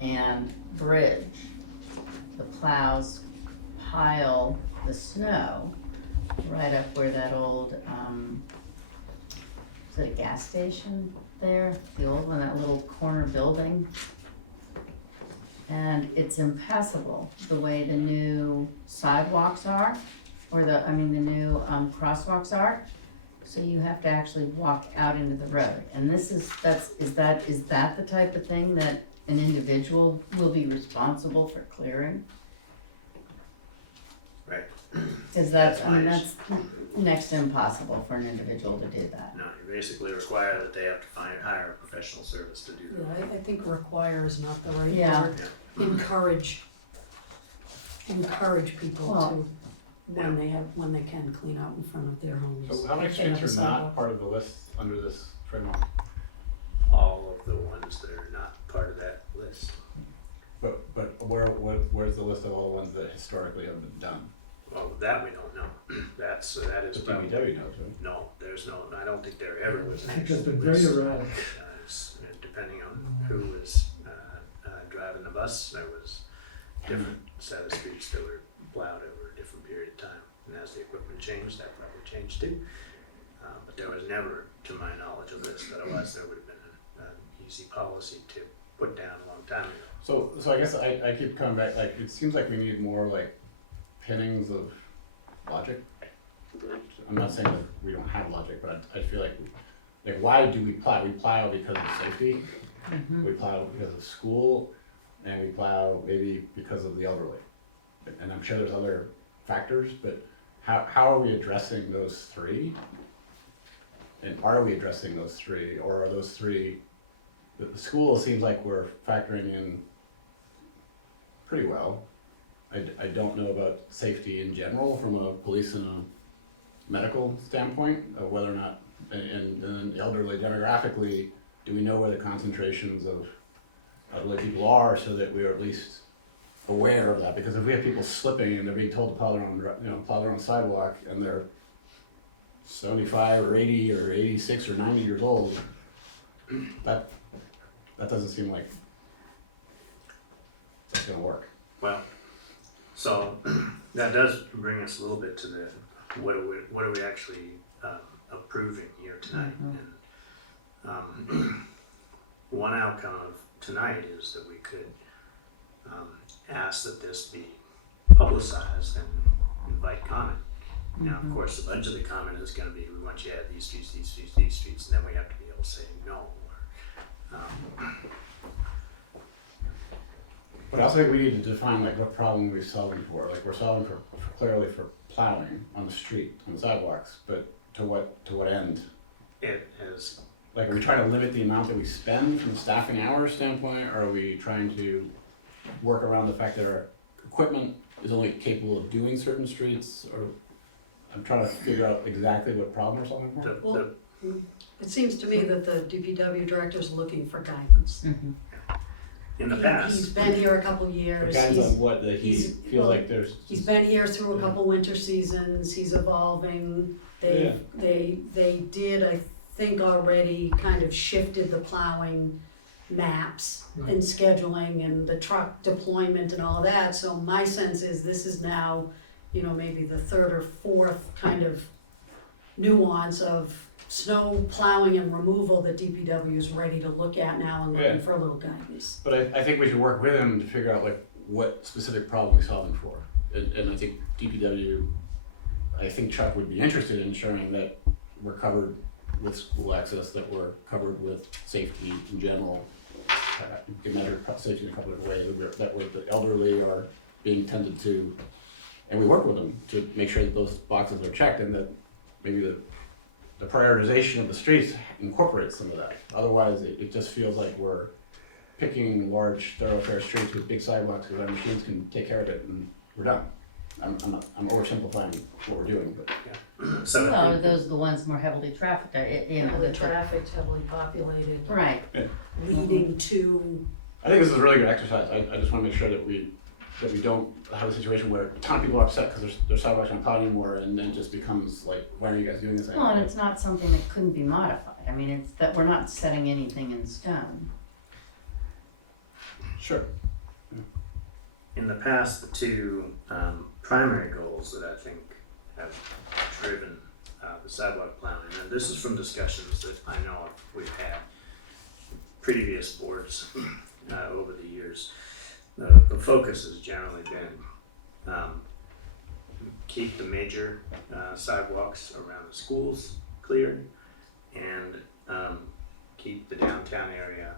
and Bridge, the plows pile the snow right up where that old, is it a gas station there? The old one, that little corner building. And it's impassable the way the new sidewalks are, or the new crosswalks are. So you have to actually walk out into the road. And is that the type of thing that an individual will be responsible for clearing? Right. Is that, that's next to impossible for an individual to do that. No, you basically require that they have to hire a professional service to do Yeah, that. I think require is not the right Yeah. word. Encourage people Well, to, when they can clean out in front of their homes. So how many If they have streets a are not sidewalk. part of the list under this framework? All of the ones that are not part of that list. But where's the list of all the ones that historically have been done? Well, that we don't know. That is The probably, DPW knows, right? no, there's no, I don't think there ever was an I think actual that's been very list. erratic. Depending on who was driving the bus, there was different set of streets that were plowed over a different period of time. And as the equipment changed, that probably changed too. But there was never, to my knowledge, a list. Otherwise, there would have been an easy policy to put down a long time ago. So I guess I keep coming back, like, it seems like we need more, like, pinnings of logic. I'm not saying that we don't have logic, but I feel like why do we plow? We plow because of safety, we plow because of school, and we plow maybe because of the elderly. And I'm sure there's other factors, but how are we addressing those three? And are we addressing those three, or are those three, the school seems like we're factoring in pretty well. I don't know about safety in general from a police and a medical standpoint, of whether or not, and then elderly demographically, do we know where the concentrations of elderly people are so that we are at least aware of that? Because if we have people slipping and they're being told to plow their own sidewalk, and they're 75 or 80 or 86 or 90 years old, that doesn't seem like it's gonna work. Well, so that does bring us a little bit to the what are we actually approving here tonight? And one outcome of tonight is that we could ask that this be publicized and invite comment. Now, of course, the budget of the comment is going to be, we want you to add these streets, these streets, these streets, and then we have to be able to say no. But I also think we need to define like what problem we're solving for. Like we're solving for clearly for plowing on the street, on the sidewalks, but to what end? It is, Like, are we trying to limit the amount that we spend from a staffing hours standpoint, or are we trying to work around the fact that our equipment is only capable of doing certain streets? Or I'm trying to figure out exactly what problem we're solving for. Well, it seems to me that the DPW director's looking for guidance. in the He's past, been here a couple years. Depends He's- on what that he he's- feels well, like there's. He's been here through a couple winter seasons, he's evolving, they did, I think already kind of shifted the plowing maps and scheduling and the truck deployment and all that, so my sense is this is now, maybe the third or fourth kind of nuance of snow plowing and removal that DPW is ready to look at now and looking Yeah. for a little guidance. But I think we should work with him to figure out like what specific problem we're solving for. And I think DPW, I think Chuck would be interested in ensuring that we're covered with school access, that we're covered with safety in general. We can measure safety in a couple of ways, that the elderly are being tended to, and we work with them to make sure that those boxes are checked, and that maybe the prioritization of the streets incorporates some of that. Otherwise, it just feels like we're picking large thoroughfare streets with big sidewalks because our machines can take care of it and we're done. I'm oversimplifying what we're doing, but so I Well, think those are the ones more heavily trafficked, Heavily trafficked, heavily populated, Right, leading to, I think this is a really good exercise. I just want to make sure that we don't have a situation where a ton of people are upset because their sidewalks aren't plowed anymore, and then it just becomes like, why are you guys doing this? well, and it's not something that couldn't be modified, I mean, it's that we're not setting anything in stone. Sure. in the past, the two primary goals that I think have driven the sidewalk plowing, and this is from discussions that I know we've had previous boards over the years. The focus has generally been keep the major sidewalks around the schools cleared and keep the downtown area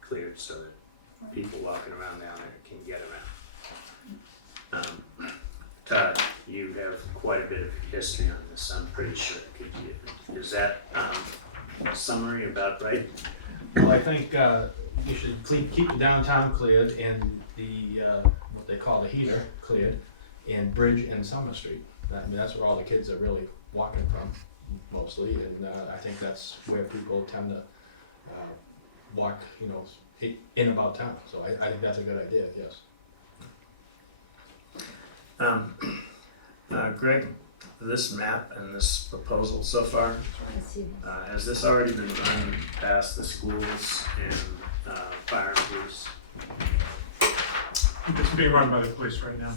cleared so that people walking around down there can get around. Todd, you have quite a bit of history on this, I'm pretty sure. Is that a summary about right? Well, I think you should keep the downtown cleared and the, what they call the heater cleared, and Bridge and Summer Street. I mean, that's where all the kids are really walking from, mostly, and I think that's where people tend to walk, in about town. So I think that's a good idea, yes. Greg, this map and this proposal so far, has this already been run past the schools and fire and police? It's being run by the police right now.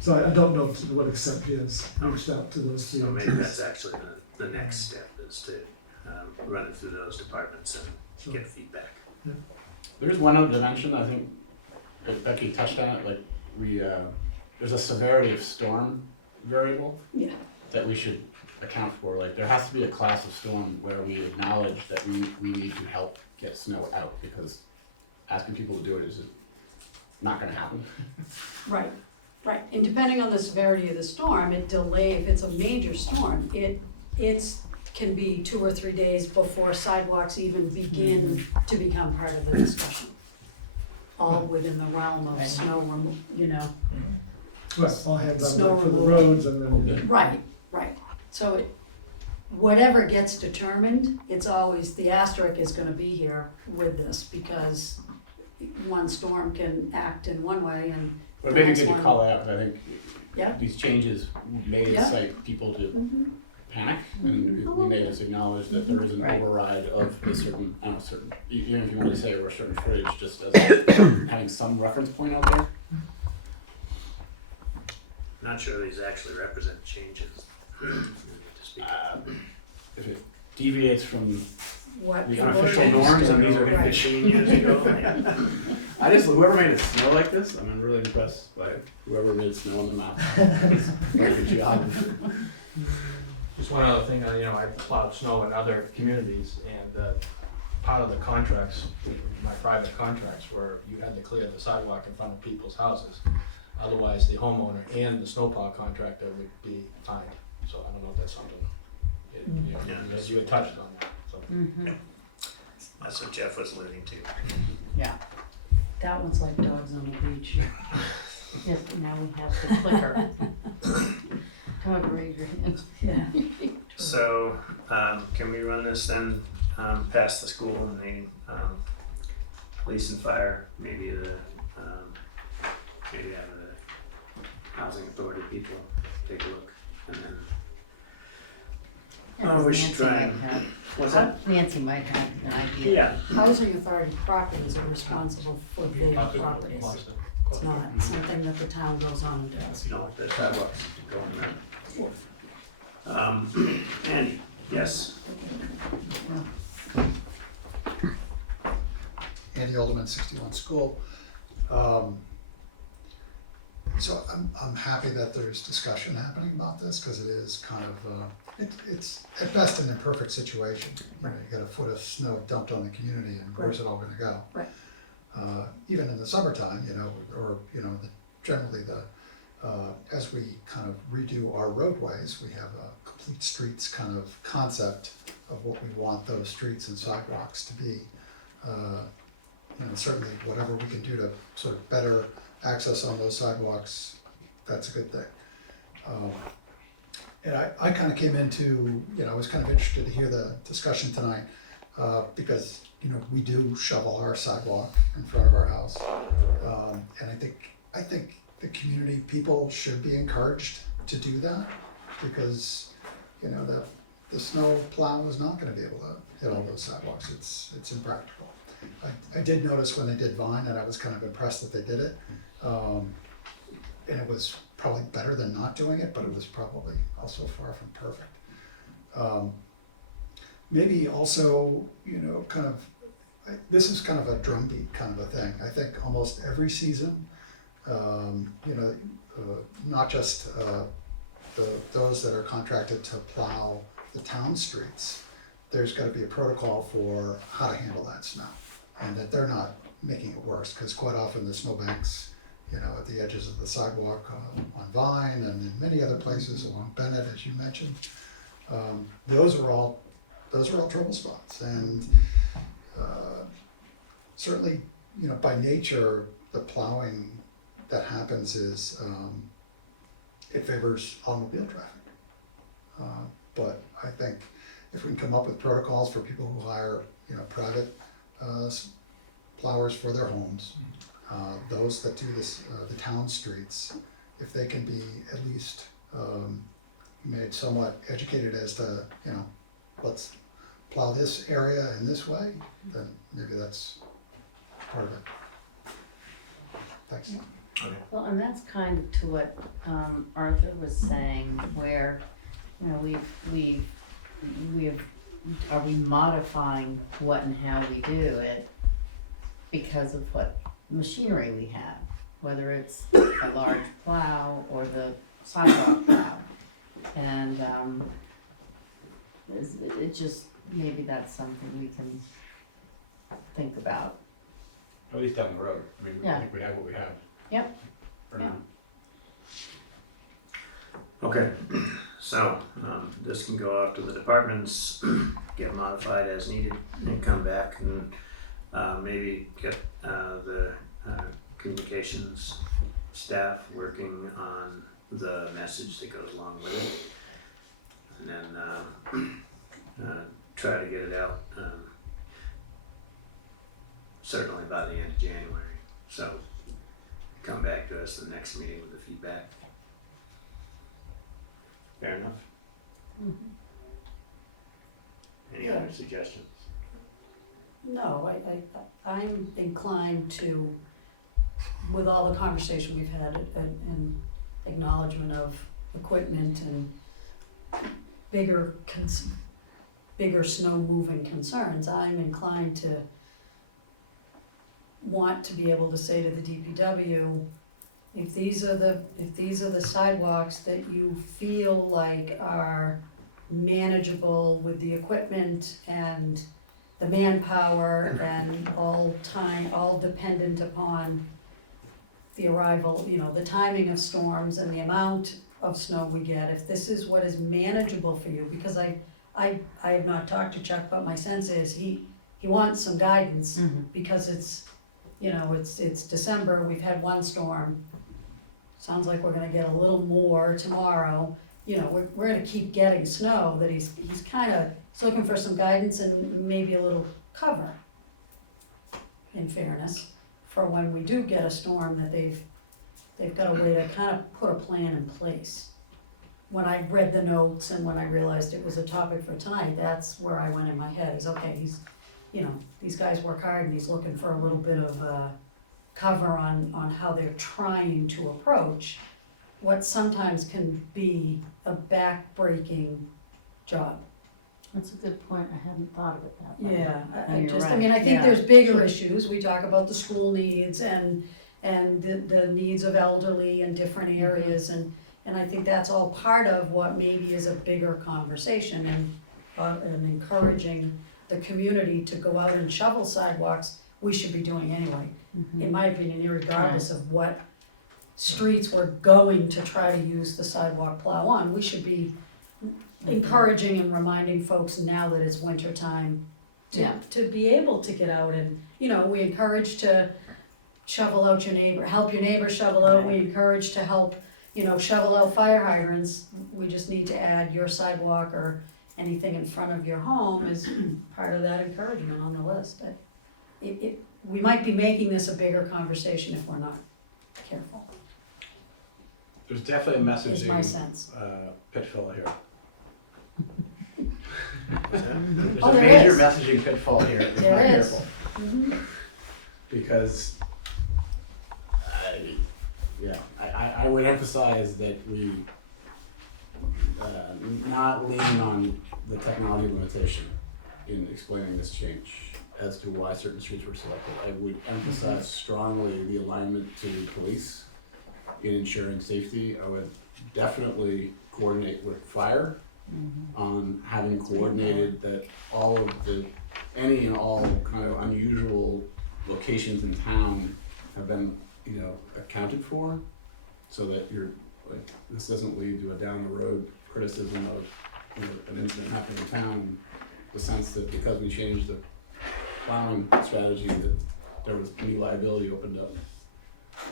So I don't know to what extent he has reached out to those three So maybe entities. that's actually the next step, is to run it through those departments and get feedback. There's one other dimension, I think, that Becky touched on it, like there's a severity of storm variable yeah. that we should account for. Like, there has to be a class of storm where we acknowledge that we need to help get snow out, because asking people to do it is just not gonna happen. Right, right, and depending on the severity of the storm, if it's a major storm, it's can be 2 or 3 days before sidewalks even begin to become part of the discussion. All within the realm of snow Right, all hands on Snow deck for the removal. roads and then, right, right. So whatever gets determined, it's always, the asterisk is gonna be here with this, because one storm can act in one way and But maybe That's good to one. call out, 'cause I think Yeah. these changes may Yeah. incite people to panic, and we may just acknowledge that there is an Right. override of a certain, I don't know, certain, even if you want to say over a certain footage, just as having some reference point out there. Not sure these actually represent changes. To speak of. If it deviates from what. the from unofficial ordinance. norms, and these are Right. 15 years ago. I just, whoever made it snow like this, I'm really impressed by whoever made snow on the map. Very good job. Just one other thing, I plowed snow in other communities, and part of the contracts, my private contracts, were you had to clear the sidewalk in front of people's houses. Otherwise, the homeowner and the snowplow contractor would be fined. So I don't know if that's something, you had touched on that, so. Mm-hmm. That's what Jeff was alluding to. That one's like dogs on the beach. Yes, but now we have the clicker. Don't raise your hand. Yeah. So, can we run this then, past the school and the, police and fire, maybe the, maybe have the housing authority people take a look, and then, Yeah, we should Nancy try might and- have- what's that? Nancy might have an idea. Yeah. Housing authority properties are responsible for their properties. It's not something that the town goes on and does. No, the sidewalks going there. Andy, yes, Andy Alderman, 61 School. So I'm happy that there's discussion happening about this, because it is kind of, it's at best an imperfect situation. You know, you got a foot of snow dumped on the community, and where's it all gonna go? Right. Even in the summertime, or generally as we kind of redo our roadways, we have a complete streets kind of concept of what we want those streets and sidewalks to be. Certainly whatever we can do to sort of better access on those sidewalks, that's a good thing. And I kind of came into, I was kind of interested to hear the discussion tonight, because, we do shovel our sidewalk in front of our house. And I think the community people should be encouraged to do that, because, the snow plow is not gonna be able to hit all those sidewalks. It's impractical. I did notice when they did Vine, and I was kind of impressed that they did it. And it was probably better than not doing it, but it was probably also far from perfect. Maybe also, this is kind of a drumbeat kind of a thing. I think almost every season, not just those that are contracted to plow the town streets, there's gotta be a protocol for how to handle that snow, and that they're not making it worse, because quite often the snowbanks, at the edges of the sidewalk on Vine and in many other places along Bennett, as you mentioned, those are all trouble spots. And certainly, by nature, the plowing that happens is, it favors automobile traffic. But I think if we can come up with protocols for people who hire, private plowers for their homes, those that do this, the town streets, if they can be at least made somewhat educated as to, let's plow this area in this way, then maybe that's part of it. Thanks. Well, and that's kind of to what Arthur was saying, where, are we modifying what and how we do it because of what machinery we have, whether it's a large plow or the sidewalk plow. And It just, maybe that's something we can think about. At least down the road. I mean, Yeah. I think we have what we have. Yep. For Yeah. now. Okay, so, this can go out to the departments, get modified as needed, and come back and, maybe get, the, communications staff working on the message that goes along with it. And then, try to get it out, certainly by the end of January. So, come back to us the next meeting with the feedback. Fair enough? Any Yeah. other suggestions? No, I'm inclined to, with all the conversation we've had and acknowledgement of equipment and bigger snow moving concerns, I'm inclined to want to be able to say to the DPW, if these are the sidewalks that you feel like are manageable with the equipment and the manpower and all dependent upon the arrival, the timing of storms and the amount of snow we get, if this is what is manageable for you, because I have not talked to Chuck, but my sense is he wants some guidance, because it's December, we've had one storm. Sounds like we're gonna get a little more tomorrow, we're gonna keep getting snow, that he's looking for some guidance and maybe a little cover, in fairness, for when we do get a storm, that they've got a way to kind of put a plan in place. When I read the notes and when I realized it was a topic for tonight, that's where I went in my head, is okay, these guys work hard and he's looking for a little bit of cover on how they're trying to approach what sometimes can be a back-breaking job. That's a good point, I hadn't thought of it that way. Yeah, No, I you're just, I right. mean, I think Yeah, there's bigger sure. issues, we talk about the school needs and the needs of elderly in different areas, and I think that's all part of what maybe is a bigger conversation, and encouraging the community to go out and shovel sidewalks, we should be doing anyway. In my opinion, irregardless of what streets we're going to try to use the sidewalk plow on, we should be encouraging and reminding folks now that it's winter time Yeah. to be able to get out and, we encourage to shovel out help your neighbor shovel out, we encourage to help, shovel out fire hydrants. We just need to add your sidewalk or anything in front of your home as part of that encouragement on the list. We might be making this a bigger conversation if we're not careful, There's definitely a is my messaging, sense. pitfall here. What's that? There's Oh, a there major is. messaging pitfall here, if There not is. careful. Mhm. Because, I would emphasize that we, not lean on the technology limitation in explaining this change as to why certain streets were selected. I would emphasize strongly the alignment to police in ensuring safety. I would definitely coordinate with fire on having coordinated that all of any and all kind of unusual locations in town have been, accounted for, so that this doesn't lead to a down the road criticism of, an incident happening in town. The sense that because we changed the plowing strategy, that there was new liability opened up.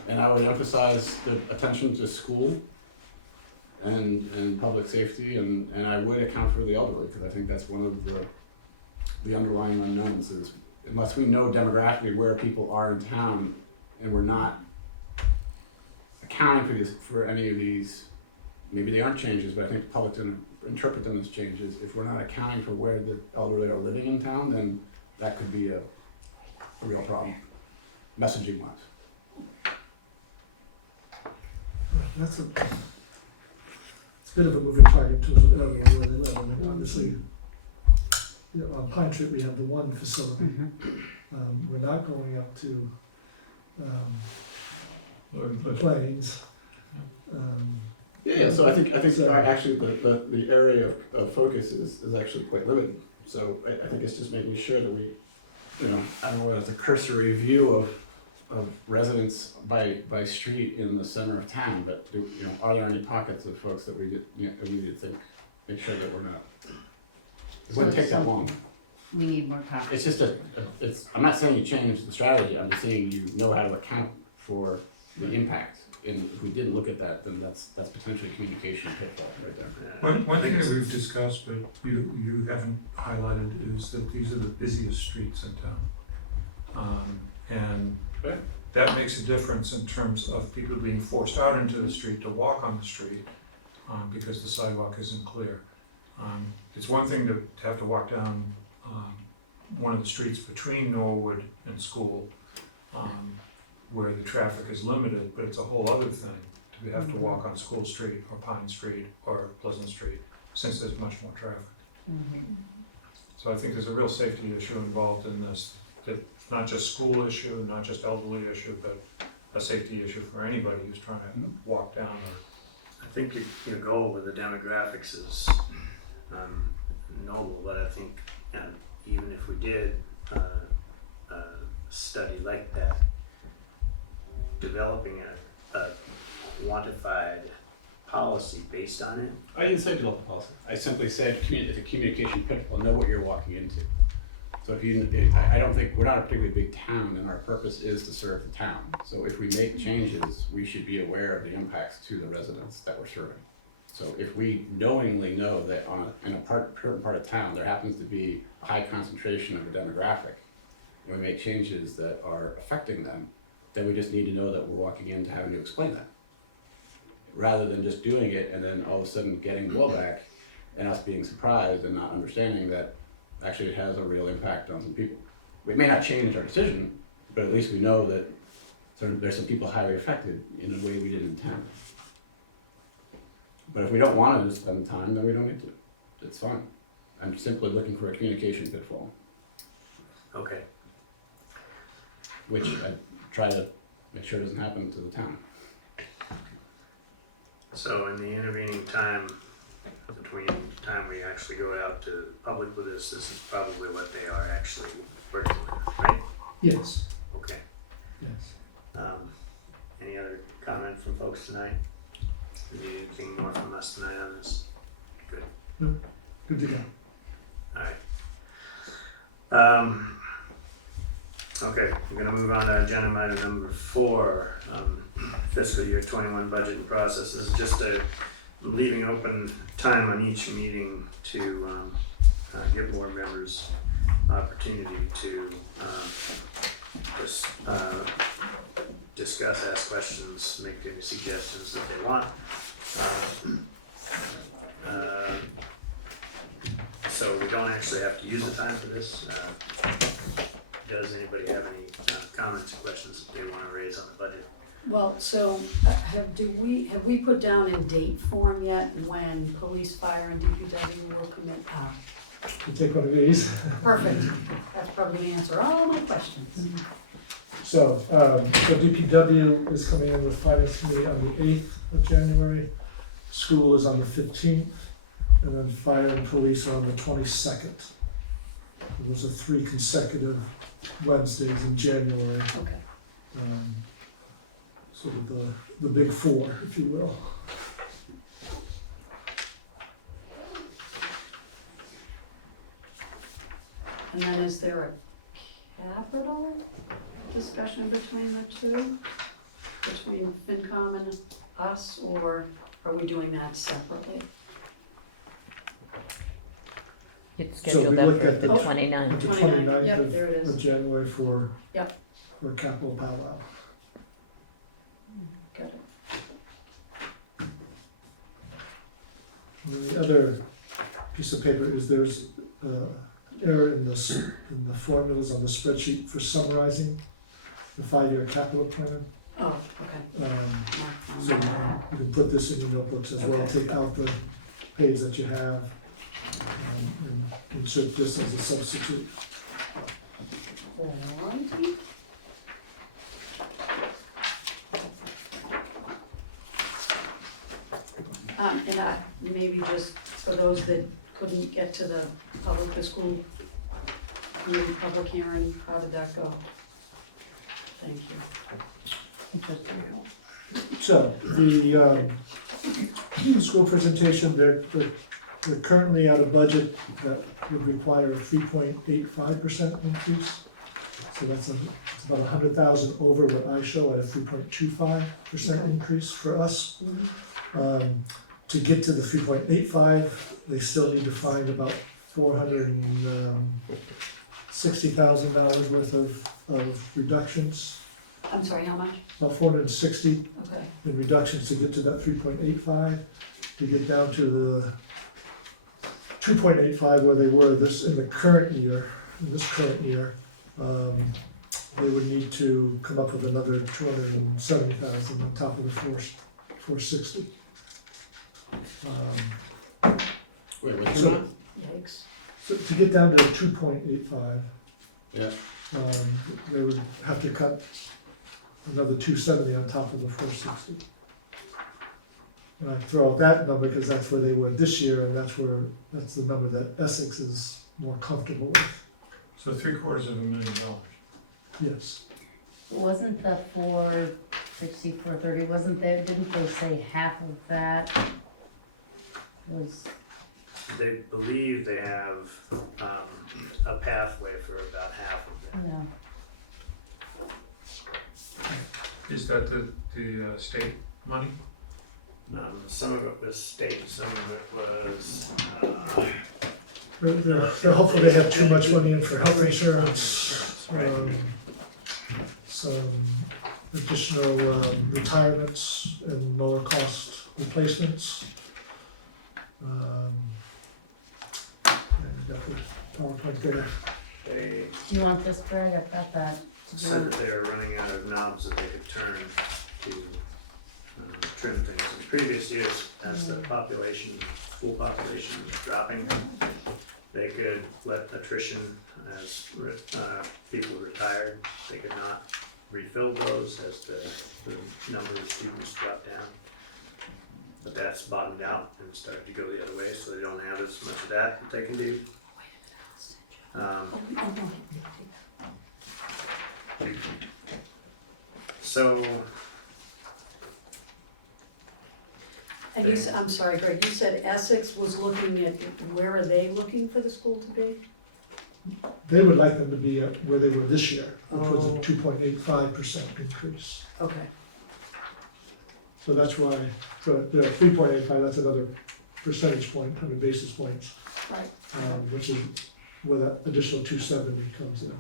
And I would emphasize the attention to school and public safety, and I would account for the elderly, because I think that's one of the underlying unknowns is, unless we know demographically where people are in town, and we're not accounting for any of these, maybe they aren't changes, but I think the public didn't interpret them as changes. If we're not accounting for where the elderly are living in town, then that could be a real problem, messaging wise. It's a bit of a moving target to where they live. I mean, obviously, on Pine Tree, we have the one facility. We're not going up to, the Plains. Yeah, so I think So- actually the area of focus is actually quite limited. So I think it's just making sure that we, you know, I don't know whether it's a cursory view of residents by street in the center of town, but are there any pockets of folks that we need to think, make sure that we're not, it wouldn't take that long. We need more copies. It's just I'm not saying you change the strategy, I'm just saying you know how to account for the impact. And if we didn't look at that, then that's potentially communication pitfall right there. One thing that we've discussed, but you haven't highlighted, is that these are the busiest streets in town. And Okay. that makes a difference in terms of people being forced out into the street to walk on the street, because the sidewalk isn't clear. It's one thing to have to walk down, one of the streets between Norwood and School, where the traffic is limited, but it's a whole other thing to have to walk on School Street or Pine Street or Pleasant Street, since there's much more traffic. So I think there's a real safety issue involved in this, that it's not just school issue, not just elderly issue, but a safety issue for anybody who's trying to walk down or. I think your goal with the demographics is noble, but I think even if we did a study like that, developing a quantified policy based on it. I didn't say develop a policy. I simply said it's a communication pitfall, know what you're walking into. So I don't think, we're not a particularly big town and our purpose is to serve the town. So if we make changes, we should be aware of the impacts to the residents that we're serving. So if we knowingly know that in a certain part of town, there happens to be a high concentration of a demographic, and we make changes that are affecting them, then we just need to know that we're walking into having to explain that. Rather than just doing it and then all of a sudden getting blowback and us being surprised and not understanding that actually it has a real impact on some people. We may not change our decision, but at least we know that there's some people highly affected in a way we didn't intend. But if we don't want to spend the time, then we don't need to. It's fine. I'm simply looking for a communication pitfall, Okay. which I try to make sure doesn't happen to the town. So in the intervening time, between the time we actually go out to public with this is probably what they are actually working with, right? Yes, Okay. yes. Any other comment from folks tonight? Do you need anything more from us tonight on this? Good. Good to go. Alright. Okay, we're gonna move on to agenda item number 4, fiscal year 21 budget and process. This is just leaving open time on each meeting to give more members opportunity to discuss, ask questions, make any suggestions that they want. So we don't actually have to use the time for this. Does anybody have any comments or questions that they want to raise on the budget? Well, so have we put down in date form yet when police, fire, and DPW will commit? We'll take one of these. Perfect. That's probably gonna answer all my questions. So DPW is coming in with Finance Committee on the 8th of January. School is on the 15th, and then fire and police are on the 22nd. Those are 3 consecutive Wednesdays in January. Okay. Sort of the big 4, if you will. And then is there a capital discussion between the two? Between FinCom and us, or are we doing that separately? It's So scheduled we up looked for at the the- 29th. The 29th, 29th yep, there it is. of January for Yep. for capital powwow. Got it. And the other piece of paper is there's error in the formulas on the spreadsheet for summarizing the 5-year capital plan. Oh, okay. Mark So on you that. can put this in your notebooks as well, Okay. take out the page that you have, and insert this as a substitute. Alrighty. And I, maybe just for those that couldn't get to the the school committee public hearing, how did that go? Thank you. Interesting. So, the, school presentation, they're currently at a budget that would require a 3.85% increase. So it's about 100,000 over what I show at a 3.25% increase for us. To get to the 3.85, they still need to find about $460,000 worth of reductions. I'm sorry, how much? About 460 Okay. in reductions to get to that 3.85, to get down to the 2.85 where they were in this current year. They would need to come up with another 270,000 on top of the 460. Wait, what's So- that? Yikes. So to get down to 2.85, Yeah. they would have to cut another 270 on top of the 460. And I throw out that number because that's where they were this year, and that's the number that Essex is more comfortable with. So $750,000. Yes. Wasn't the 460, 430, wasn't there, didn't they say half of that was, They believe they have a pathway for about half of that. you know, Is that the state money? Some of it was state, some of it was, They're hopeful they have too much money in for health insurance, some additional retirements and lower cost replacements. And I've got the PowerPoint there. they do you want this, Greg? I've got that to said do. that they were running out of knobs that they could turn to trim things. In previous years, as the school population was dropping, they could let attrition as people retired. They could not refill those as the number of students dropped down. But that's bottomed out and started to go the other way, so they don't have as much of that they can do. So And you said, I'm sorry, Greg, you said Essex was looking at, where are they looking for the school to be? They would like them to be at where they were this year, which was a Oh. 2.85% increase. Okay. So that's why, so the 3.85, that's another percentage point, 100 basis points, Right. which is where that additional 270 comes in.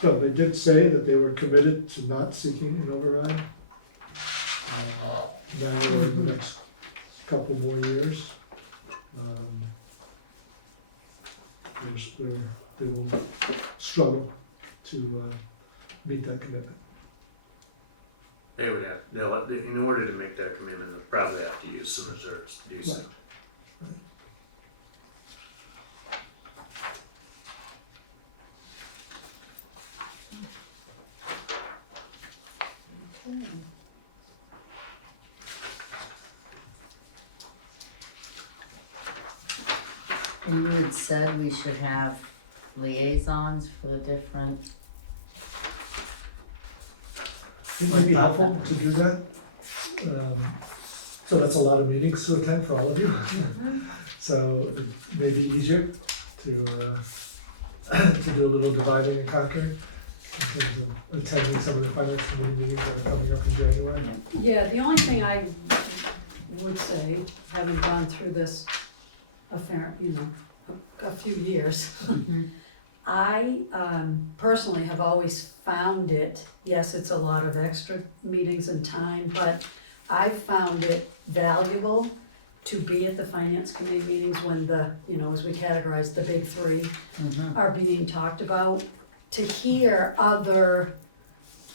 So they did say that they were committed to not seeking an override. Now or in the next couple more years. They will struggle to meet that commitment. they would have, in order to make that commitment, they'll probably have to use some reserves to do so. Right. And you had said we should have liaisons for the different, It might be helpful to do that. So that's a lot of meetings to attend for all of you. So it may be easier to do a little dividing and conquering in terms of attending some of the finance committee meetings that are coming up in January. Yeah, the only thing I would say, having gone through this a few years, I personally have always found it, yes, it's a lot of extra meetings and time, but I found it valuable to be at the finance committee meetings when as we categorize, the big three are being talked about, to hear other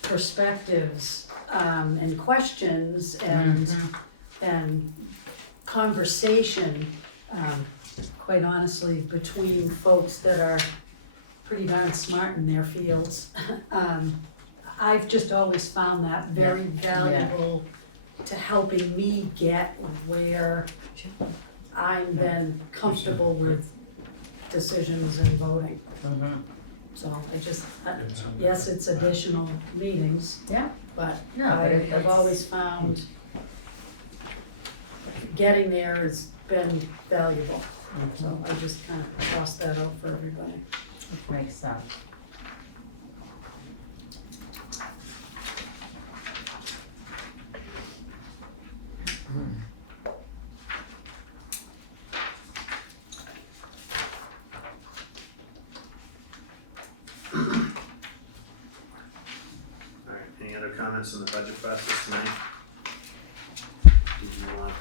perspectives and questions and conversation, quite honestly, between folks that are pretty darn smart in their fields. I've just always found that very Yeah. valuable to helping me get where I'm then comfortable with decisions and voting. Mhm. So yes, it's additional meetings, Yeah, but no, but I've always found getting there has been valuable. So I just kind of tossed that out for everybody. it makes sense. Alright, any other comments on the budget process tonight? Did you want,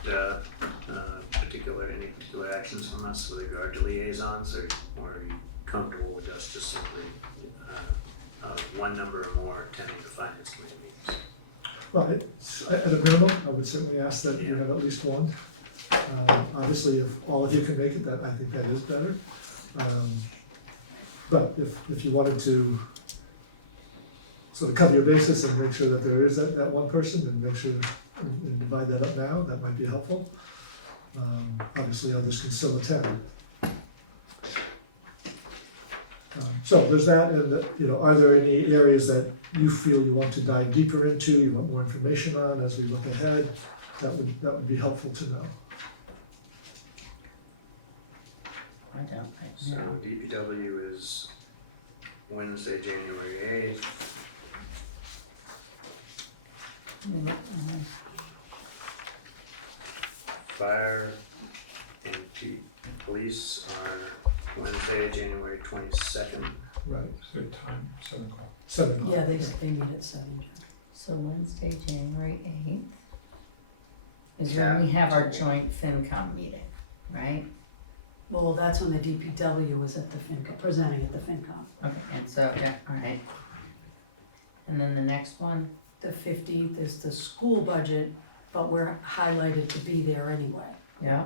any particular actions from us with regard to liaisons, or are you comfortable with us just simply, one number or more attending the finance committee meetings? Well, at a minimum, I would certainly ask that you have at least one. Obviously, if all of you can make it, that, I think that is better. But if you wanted to sort of cover your basis and make sure that there is that one person, and make sure and divide that up now, that might be helpful. Obviously, others can still attend. So there's that, and are there any areas that you feel you want to dive deeper into, you want more information on as we look ahead? That would be helpful to know. I don't, So know. DPW is Wednesday, January 8th. Fire and police are Wednesday, January 22nd. Right. So time, 7 o'clock. 7 o'clock. Yeah, they meet at 7. So Wednesday, January 8th is when we have our joint FinCom meeting, right? Well, that's when the DPW was at the FinCom, presenting at the FinCom. Okay, and so, yeah, all right. And then the next one, The 15th is the school budget, but we're highlighted to be there anyway. yeah,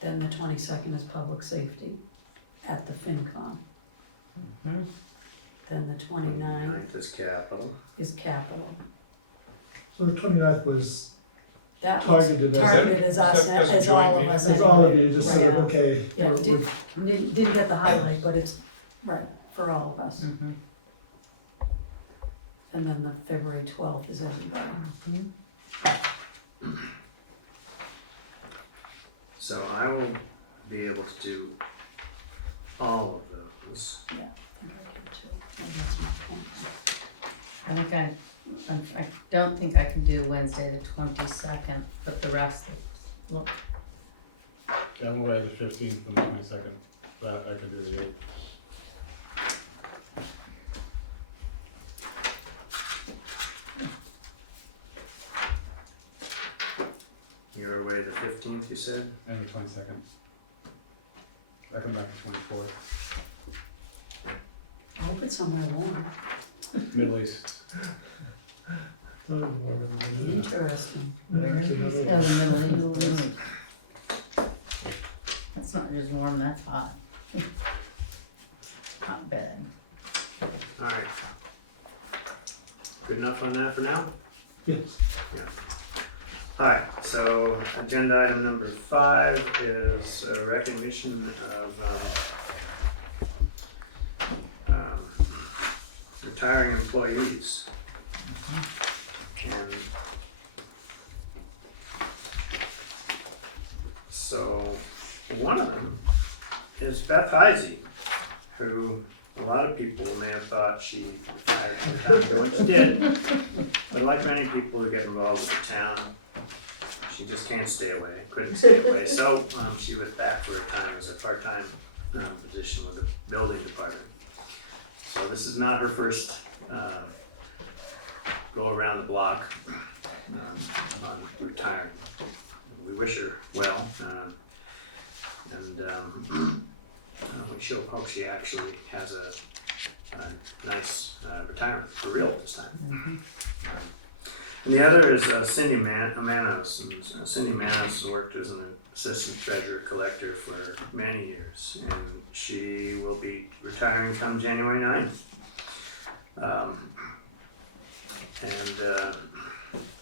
Then the 22nd is public safety at the FinCom. mhm, Then the 29th 29th is capital. is capital. So the 29th was That was targeted targeted as us, as a as joint all of meeting? us as all of anyway. you, just sort of, Right. okay. Yeah, we're- didn't get the highlight, but it's, right, for all of us. mhm, And then the February 12th is everybody. mhm. So I will be able to do all of those. I think I can too. And that's my point. I don't think I can do Wednesday the 22nd, but the rest, look, Yeah, I'm away the 15th and the 22nd, but I can do the 8th. You're away the 15th, you said? And the 22nd. I come back the 24th. I hope it's somewhere warm. Middle East. Interesting. where is it? Oh, the Middle East. That's not just warm, that's hot. Not bad. Alright. Good enough on that for now? Yes. Alright, so agenda item number 5 is a recognition of retiring employees. And so one of them is Beth Heisey, who a lot of people may have thought she retired from the town, which she did. But like many people who get involved with the town, she just can't stay away, couldn't stay away. So she was back for a time as a part-time position with the building department. So this is not her first go around the block on retiring. We wish her well, and we hope she actually has a nice retirement for real this time. And the other is Cindy Manos. And Cindy Manos worked as an assistant treasurer collector for many years, and she will be retiring come January 9th.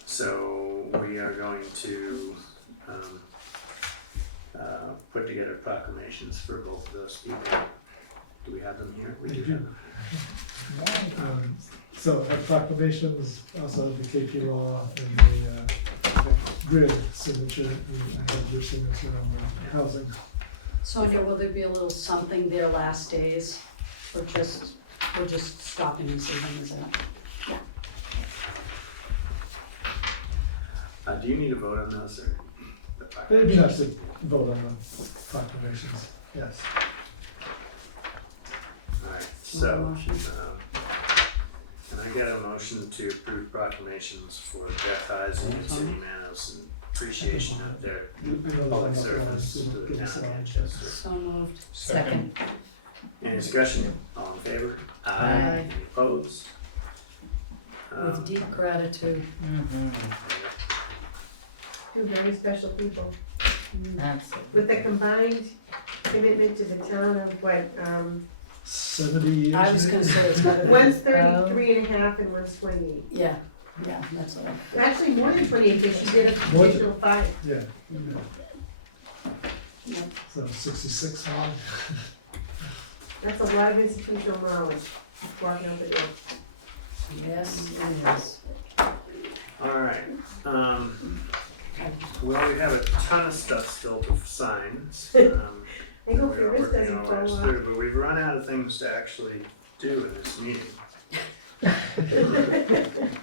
So we are going to put together proclamations for both of those people. Do we have them here? We do. Have them. So proclamations, also the KP Law and the grid signature, and I have your signature on the housing. Sonia, will there be a little something there last days, or just, we're just stopping and saving, is it? Do you need a vote on those, or? It'd be nice to vote on the proclamations, yes. Alright, so, Motion. can I get a motion to approve proclamations for Beth Eisen and Cindy Manos in appreciation of their public service to the town of Manchester? So moved. Second. Any discussion? All in favor? Aye. Any opposed? With deep gratitude. Mm-hmm. Two very special people, Absolutely. with a combined commitment to the town of what, 70 years. I was gonna say it's gotta be. one's 33 and a half and one's 28. Yeah, that's all. Actually, more than 28, because she did a More than- additional 5. Yeah, Yeah. so 66 on. That's a lot of institutional knowledge, walking out the door. Yes, it is. Alright, well, we have a ton of stuff still to sign. I hope We your are wrist working doesn't our fall way off. through, but we've run out of things to actually do in this meeting.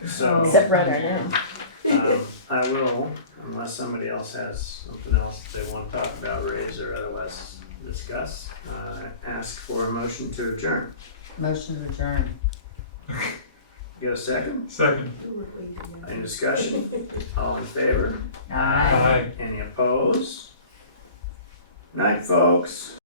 So, Except right now. I will, unless somebody else has something else they want to talk about, raise, or otherwise discuss, ask for a motion to adjourn. Motion to adjourn. Get a second? Second. Any discussion? All in favor? Aye. Any opposed? Night, folks.